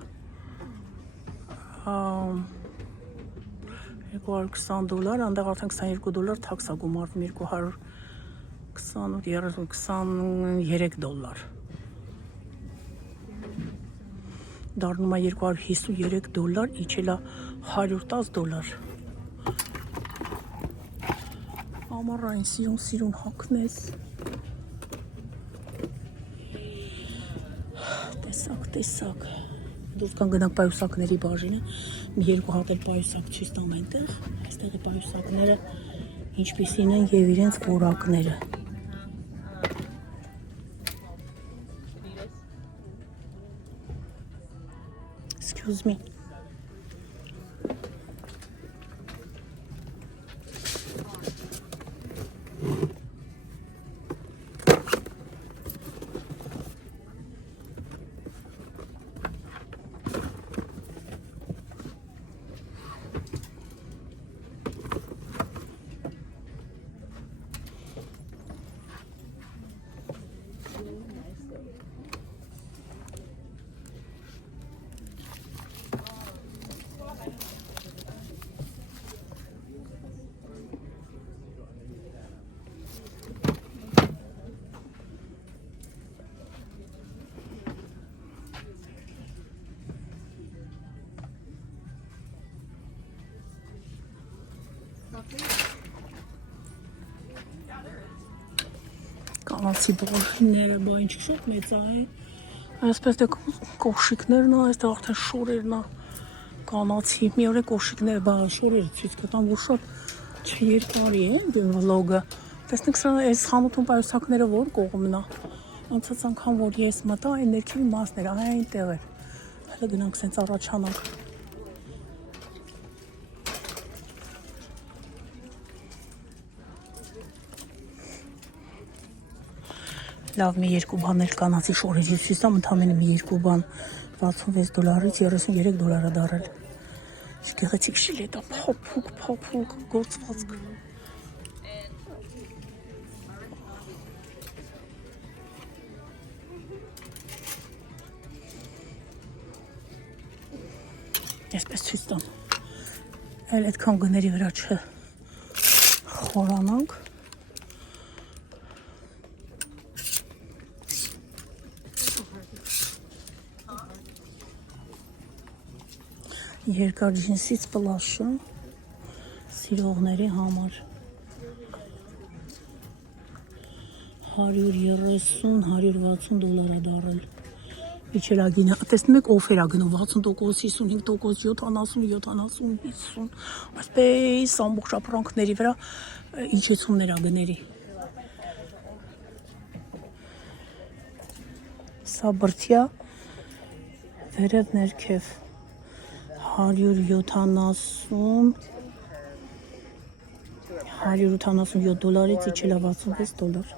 $220, անդեղ արդեն $22 tax է գումարվում, $223 դառնում է $253, իջել է $110 ամառային սիրուն հագնես տեսակ դուք կան գնանք պայուսակների բաժինը մի երկու հատ էլ պայուսակ ցույց տամ այնտեղ այստեղի պայուսակները ինչպիսին են եւ իրենց որակները Excuse me Կանացի բողոքները, բա ինչ շատ մեծ է, այսպես դե կոշիկներն է, այստեղ արդեն շորերն է, կանացի, մի օր է կոշիկներ, բա շորերը ցույց կտամ, որ շատ չերկարի է վլոգը, տեսնեք սրա այս խանութում պայուսակները որ կողմն է, անցած անգամ որ ես մտա, այն ներքևի մասն էր, այնտեղ էր, հələ գնանք սենց առաջանանք Լավ, մի երկու բաներ կանացի շորերի ցույց տամ, ընդամենը մի երկու բան $66-ից $33 դարել։ Գեղեցիկ շիլետա, փոփուկ գործվածք։ Այսպես ցույց տամ։ Այլ այդքան գների վրա չխորանանք։ Երկար ջինսից պլաշը սիրողների համար $130-160 դարել։ Իջելագինը, տեսնում եք օֆեր ա գնում 60%, 55%, 70, 50, այսպես ամբողջ ապրանքների վրա իջեցումներ ա գների։ Սա բրդյա վերև ներքև $187-ից իջել ա $66։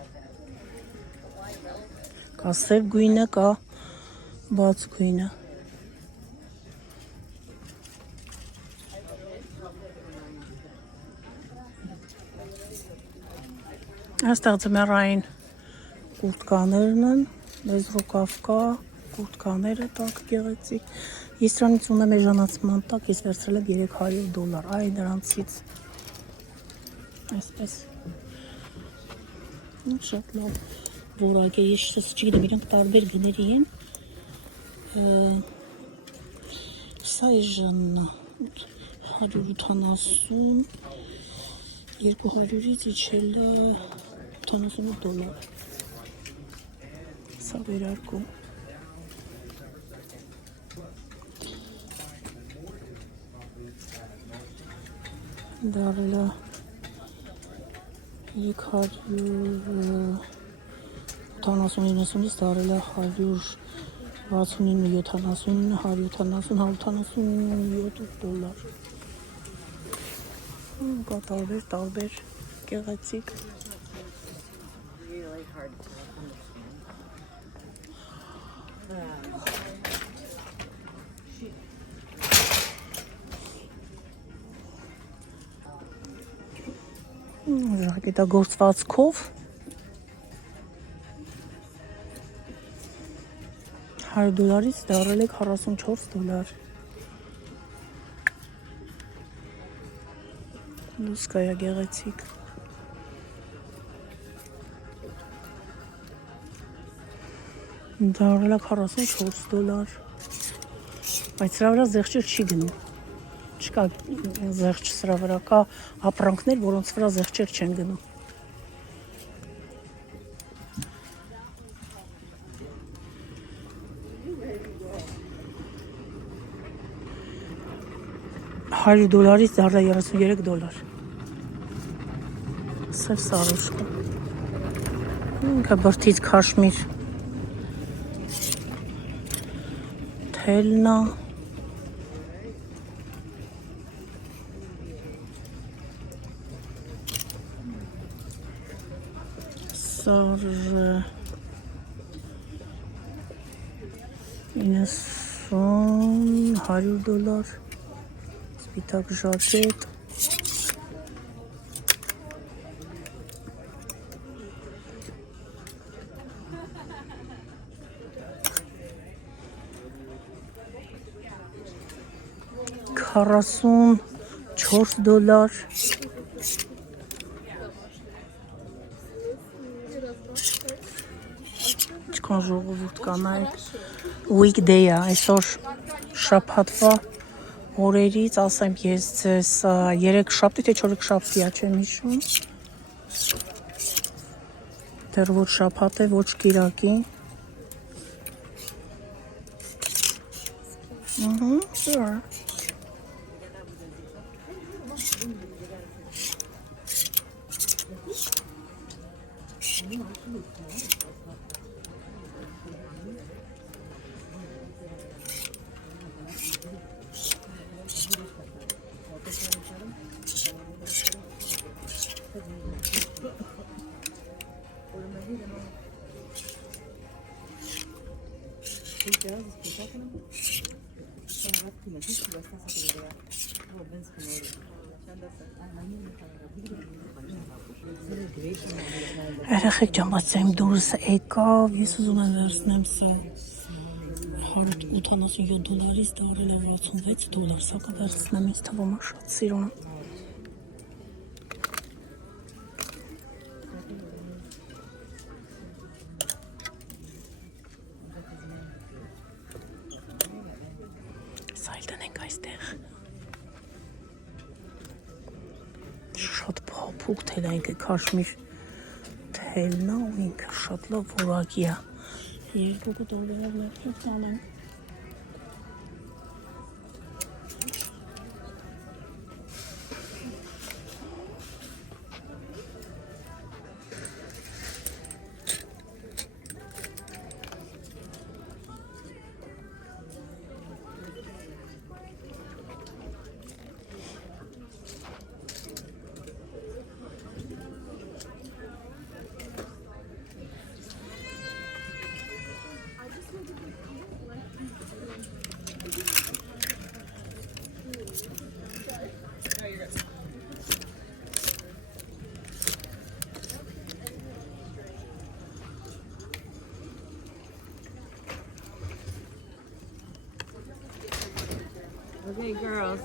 Կա սև գույնը, կա բաց գույնը։ Այստեղ ձմեռային կուրտկաներն են, լեզրոկավ կա, կուրտկաները տակ գեղեցիկ։ Ես դրանից ունեմ էժանացման տակ, ես վերցրել եմ $300, այ դրանցից այսպես շատ լավ որակ է, ես չգիտեմ, իրանք տարբեր գների են։ Սա էժանն է, 180, 200-ից իջել է $78։ Սա վերարկու։ Դարել է 370-90-ից դարել է 169-70-170-177 Կա տարբեր գեղեցիկ։ Really hard to Ժակետագործվածքով $100-ից դարել է $44։ Լուսկայա գեղեցիկ։ Դարել է $44։ Բայց սրա վրա զեղչեր չի գնում։ Չկա զեղչ սրա վրա, կա ապրանքներ, որոնց վրա զեղչեր չեն գնում։ $100-ից դարել է $33։ Սև սարոշկա։ Ինքը բրդից քաշմիր թելն է։ Սարժը 90, $100, սպիտակ ժակետ, $44 Չկան ժողովուրդ կանայք weekday է, այսօր շաբաթվա օրերից, ասեմ ես ձեզ 3 շաբթի, թե 4 շաբթի է, չեմ հիշում, դեռ ոչ շաբաթ է, ոչ կիրակի։ Sure. Երեխեք ջան, բայց իմ դուրսը եկավ, ես ուզում եմ վերցնեմ սա $187-ից դարել է $66, սա կվերցնեմ, ինձ թվում է շատ սիրուն է։ Սա էլ տնենք այստեղ։ Շատ փափուկ թել է ինքը քաշմիր թելն է ու ինքը շատ լավ որակի է։ Երկու դոլարով ներքև տանենք։ Okay, girls.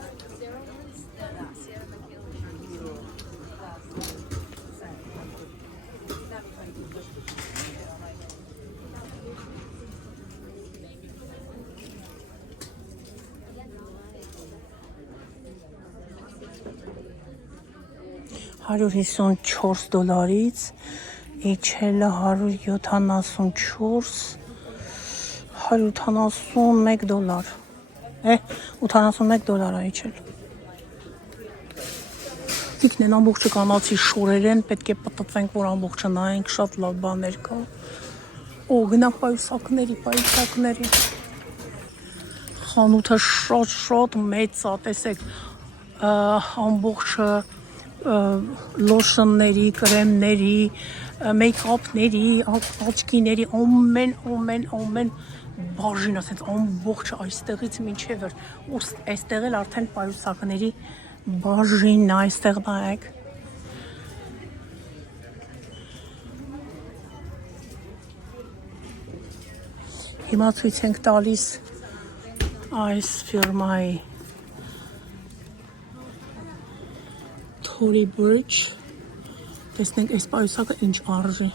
$154-ից իջել է $174, $181 $81 է իջել։ Դիքն են ամբողջը կանացի շորեր են, պետք է պտտվենք, որ ամբողջը նայենք, շատ լավ բաներ կա։ Օ, գնանք պայուսակների։ Խանութը շատ մեծ է, տեսեք, ամբողջը լոշնների, կրեմների, մեյքափների, աչքիների, ամեն բաժին, ասենց ամբողջը այստեղից մինչև էր, ու այստեղ էլ արդեն պայուսակների բաժինն է, այստեղ նայեք։ Հիմա ցույց ենք տալիս այս ֆիրմայի Tory Burch, տեսնենք այս պայուսակը ինչ արժի։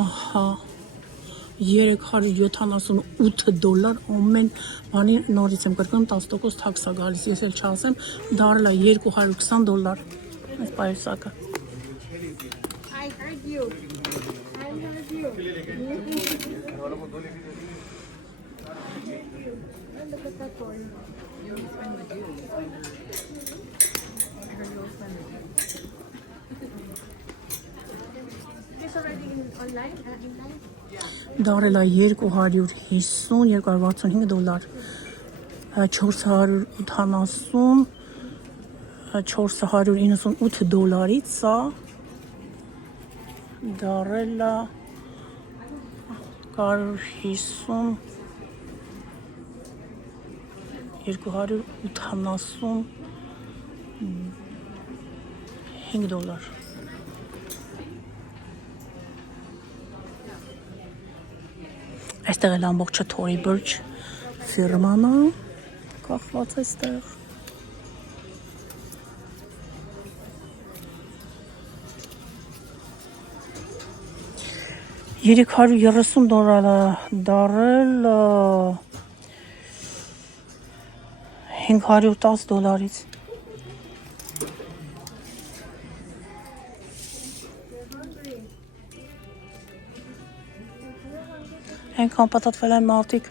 Ահա, $378, ամեն բանի նորից եմ կրկնում 10% թաքս է գալիս, ես էլ չասեմ, դարել է $220 այս պայուսակը։ I heard you. I heard you. Look at that for you. This already online? Դարել է $250-265, $498-ից սա դարել է 150 $285 Այստեղ էլ ամբողջը Tory Burch ֆիրման է, կախված այստեղ։ $330 դարել $510-ից։ Հենքան պատատվել են մարդիկ,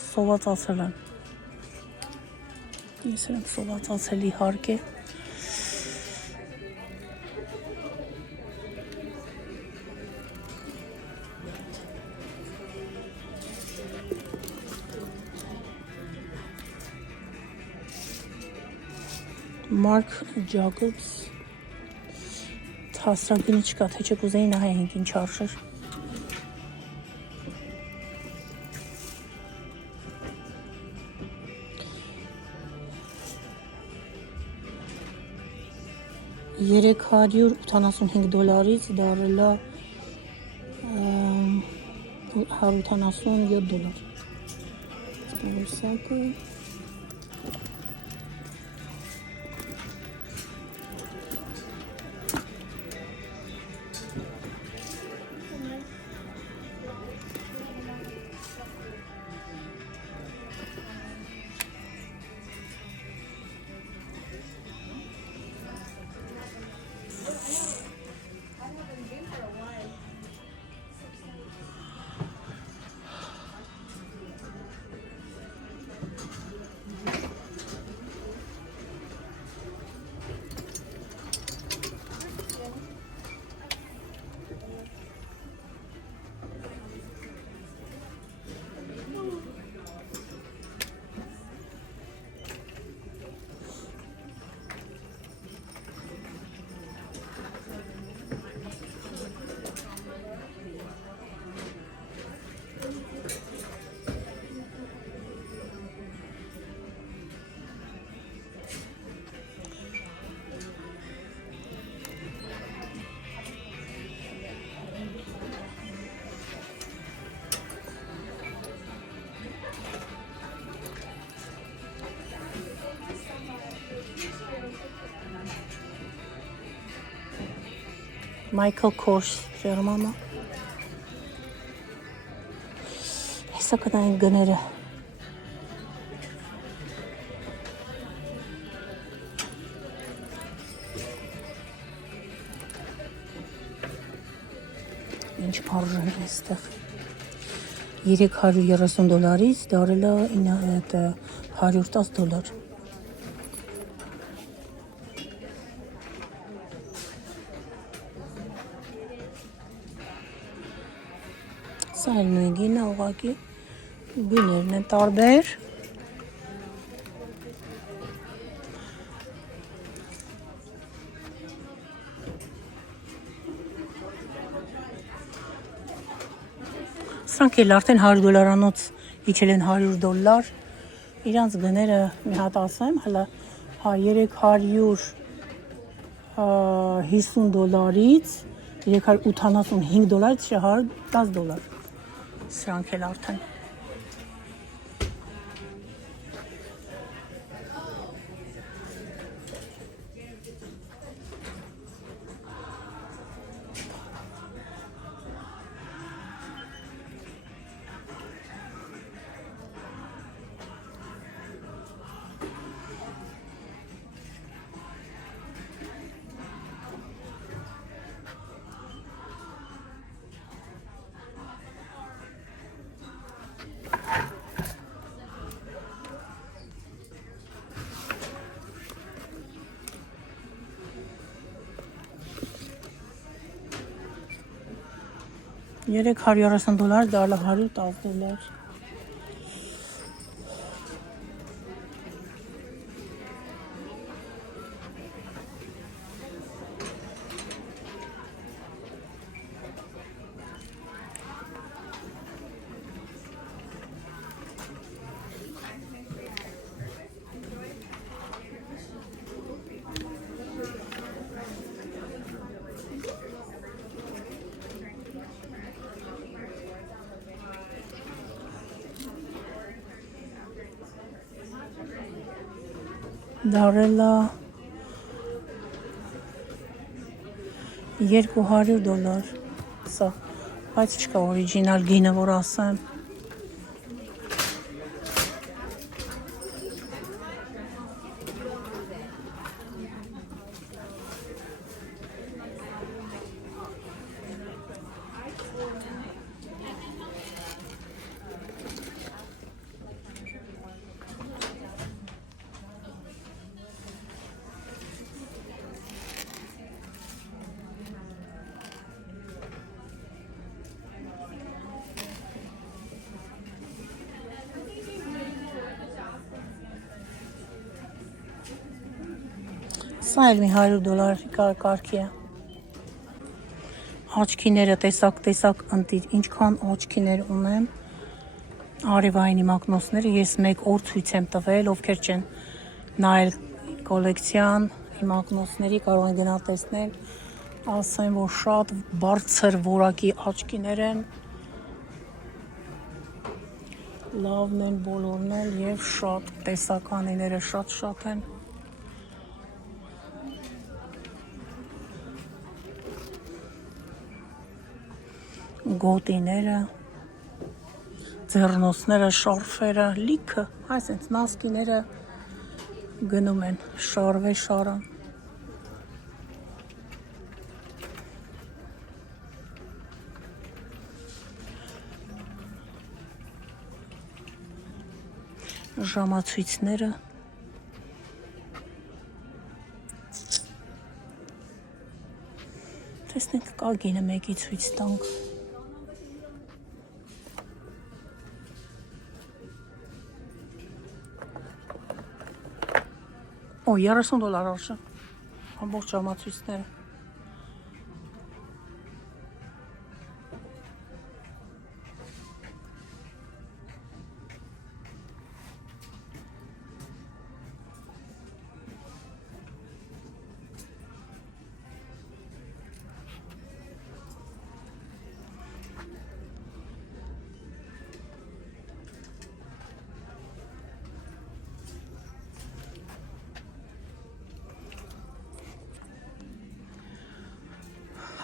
սովածացել են։ Ես եմ սովածացել իհարկե։ Marc Jacobs Թասրագինը չկա, թե չեք ուզեի նայենք ինչ արժեր։ $385-ից դարել է $187. Սակը Michael Kors ֆիրմանը։ Հեսա կնային գները։ Ինչ արժեն էստեղ։ $330-ից դարել է $110։ Սա էլ նույն գինը ուղղակի գույներն են տարբեր։ Սրանք էլ արդեն $100-անոց իջել են $100։ Իրանց գները մի հատ ասեմ, հələ $350-ից $385-ից $110։ Սրանք էլ արդեն։ $330 դարել $110։ Դարել է $200։ Սա, բայց չկա օրիջինալ գինը, որ ասեմ։ Սա էլ մի $100 կարգի է։ Աչքիները տեսակ ընտիր, ինչքան աչքիներ ունեմ։ Արևայինի մակնոցները ես մեկ օր ցույց եմ տվել, ովքեր չեն նայել կոլեկցիան, հիմակնոցների կարող են գնալ տեսնել, ասեն, որ շատ բարձր որակի աչքիներ են, լավն են բոլորն էլ և շատ տեսականիները շատ են։ Գոտիները, ձեռնոցները, շարֆերը, լիքը, այսինքն նասկիները գնում են շարվե շարան։ Ժամացույցները տեսնենք կա գինը մեկի ցույց տանք։ Օ, $30 արժե, ամբողջ ժամացույցները։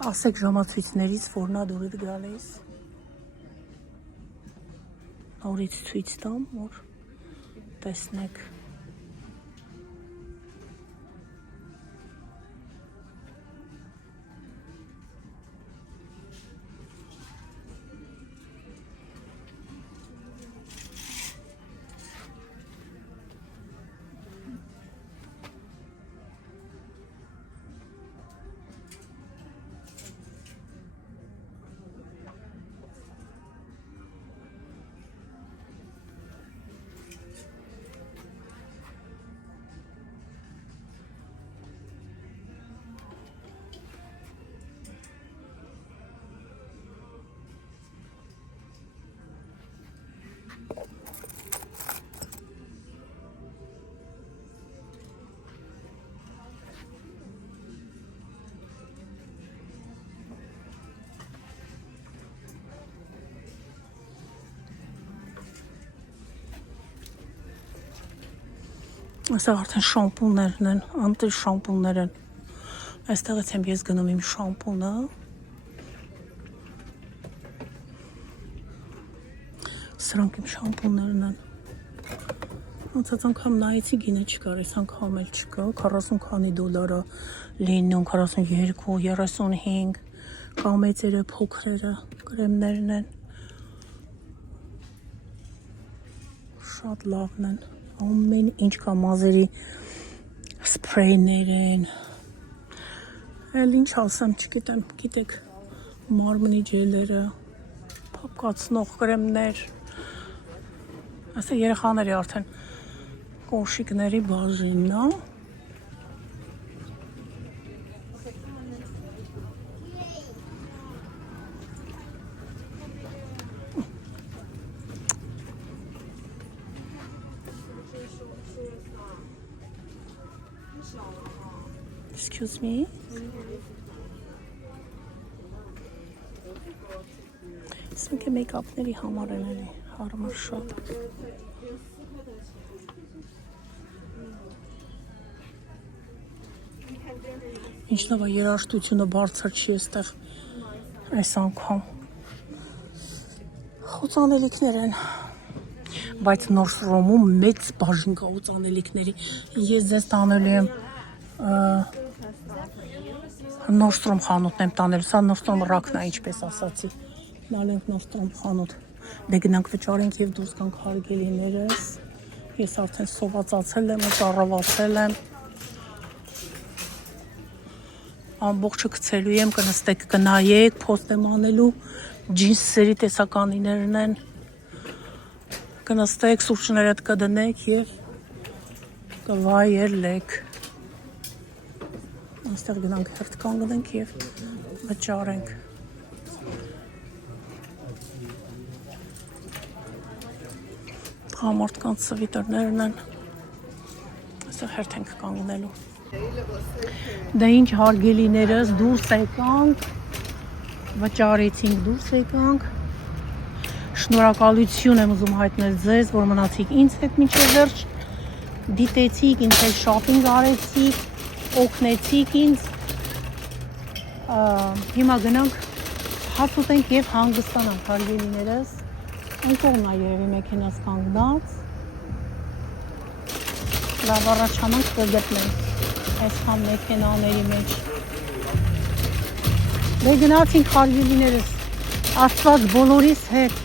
Ասեք ժամացույցներից, որ նա դուրդ գալիս, նորից ցույց տամ, որ տեսնեք։ Այսեղ արդեն շամպուններն են, անտիր շամպուններ են։ Այստեղից եմ ես գնում իմ շամպունը։ Սրանք իմ շամպուններն են։ Ոնցած անգամ նայեցի գինը չկար, այս անգամ էլ չկա, 40 քանի դոլարա լինում, 42, 35, կամ մեծերը, փոքրերը, կրեմներն են։ Շատ լավն են։ Ամեն ինչ կա, մազերի սփրեյներ են, էլ ինչ ասեմ, չգիտեմ, գիտեք, մարմնի ջելերը, փափկացնող կրեմներ, ասա երեխաների արդեն կոշիկների բաժինն է։ Excuse me. Սրանք է մեյքափների համար են էլի, հարմար շատ։ Ինչնով է երաժշտությունը բարձր չի էստեղ այս անգամ։ Խոցանելիքներ են, բայց Նորդստրոմում մեծ բաժին կա խոցանելիքների։ Ես ձեզ տանելու եմ Նորդստրոմ խանութն եմ տանել, սա Նորդստրոմ ռակն է, ինչպես ասացի։ Նալ ենք Նորդստրոմ խանութ, դե գնանք վճարենք և դուրս կանք հարգելիներս, ես արդեն սովածացել եմ ու ծառավացել եմ, ամբողջը գցելու եմ, կնստեք, կնայեք, փոստ եմ անելու, ջինսերի տեսականիներն են, կնստեք, սուրճներդ կդնեք և կվայելեք։ Այստեղ գնանք հերթ կանգնենք և վճարենք։ Տղամարդկանց սվիտերներն են, այստեղ հերթ ենք կանգնելու։ Դե ինչ հարգելիներս դուրս եկանք, վճարեցինք դուրս եկանք, շնորհակալություն եմ ուզում հայտնել ձեզ, որ մնացիք ինձ հետ մինչև վերջ, դիտեցիք, ինձ հետ շոփինգ արեցիք, օգնեցիք ինձ, հիմա գնանք հաց ուտենք և հանգստանանք հարգելիներս, ընկողն է երևի մեքենաս կանգնած, լավ առաջանանք կգտնենք այսքան մեքենաների մեջ։ Դե գնացինք հարգելիներս, Աստված բոլորիս հետ,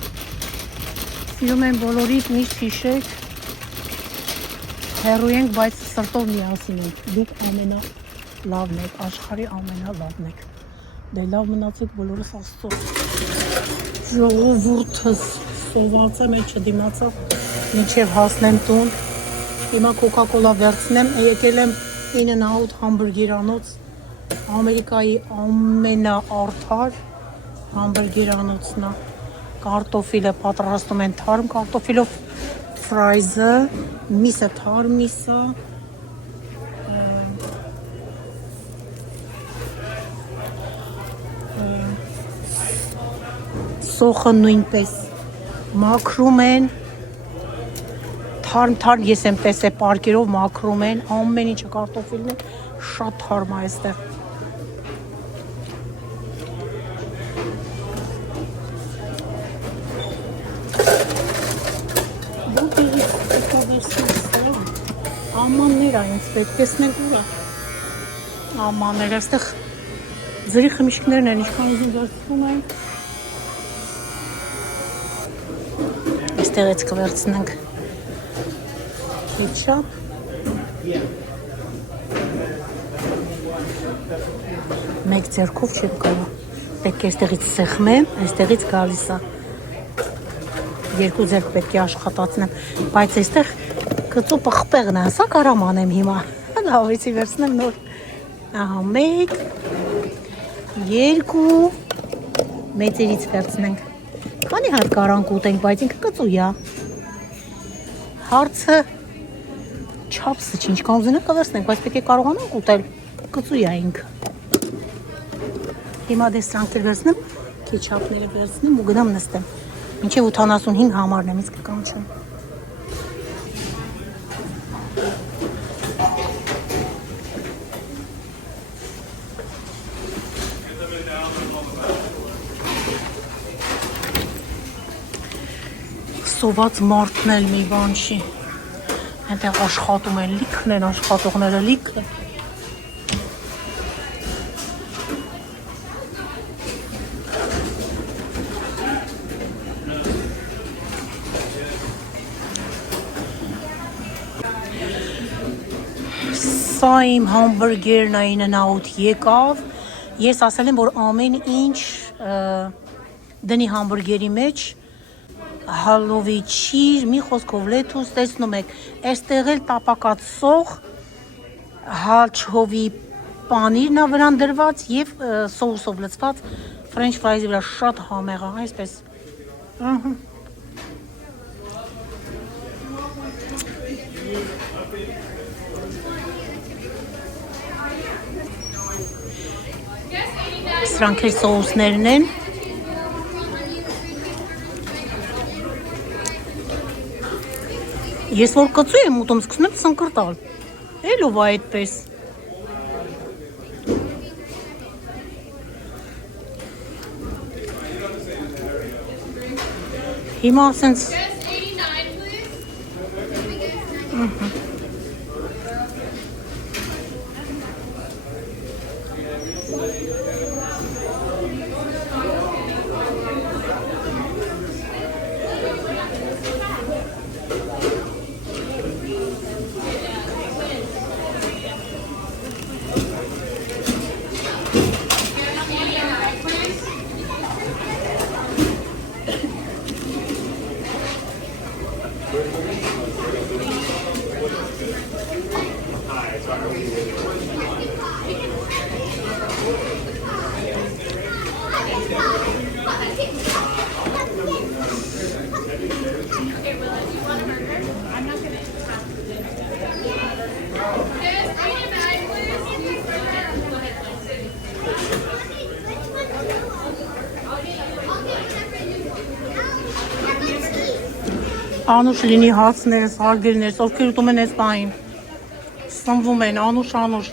սիրում եմ բոլորիդ միշտ հիշեք, հեռու ենք, բայց սրտով միասին ենք, դուք ամենալավն եք, աշխարհի ամենալավն եք, դե լավ մնացեք բոլորս Աստծո, ժողովուրդս սոված եմ, չդիմացա, մինչև հասնեմ տուն, հիմա կոկա-կոլա վերցնեմ, եկել եմ In-N-Out համբուրգերանոց, Ամերիկայի ամենաարդար համբուրգերանոցն է, կարտոֆիլը պատրաստում են թարմ կարտոֆիլով, ֆրայզը, միսը թարմ միսը, սոխը նույնպես մաքրում են, թարմ ես եմ տեսել պարկերով մաքրում են, ամեն ինչը կարտոֆիլն է, շատ թարմ է այստեղ։ Ամաններ այնց պետք տեսնենք ուրա։ Ամաններ, այստեղ ձրի խմիչքներն են, ինչքան ուզում վերցնում են։ Այստեղից կվերցնենք Ketchup. Մեկ ձեռքով չեմ կարող, պետք է այստեղից սեղմեմ, այստեղից գալիս է, երկու ձեռք պետք է աշխատացնեմ, բայց այստեղ կծու պղպեղն է, սա կարամ անեմ հիմա, լավեցի վերցնեմ նոր, ահա մեկ, երկու, մեծերից վերցնենք, քանի հատ կարանք ուտենք, բայց ինքը կծու է, հարցը չափսը չի, ինչքան ուզենանք կվերցնենք, բայց պետք է կարողանանք ուտել, կծու է ինքը։ Հիմա դե սրանք էլ վերցնեմ, քեչափները վերցնեմ ու գնամ նստեմ։ Մինչև 85 համարն եմ, իսկ կկանչեմ։ Սոված մարդն էլ մի բան չի։ Այնտեղ աշխատում են, լիքն են աշխատողները, լիքը։ Սա իմ համբուրգերն է In-N-Out եկավ, ես ասել եմ, որ ամեն ինչ դնի համբուրգերի մեջ, հալովի չիր, մի խոսքով լեթուս, տեսնում եք, այստեղ էլ տապակած սող, հալչհովի պանիրն է վրան դրված և սոուսով լցված ֆրենչ ֆրայզի վրա շատ համեղ է, այսպես, սրանք էլ սոուսներն են, ես որ կծու եմ ուտում, սկսում եմ սնկրտալ, էլով է այդպես, հիմա ասենց, Անուշ լինի հացներս, հարգերներս, ովքեր ուտում են այս պահին։ Սնվում են, անուշ, անուշ։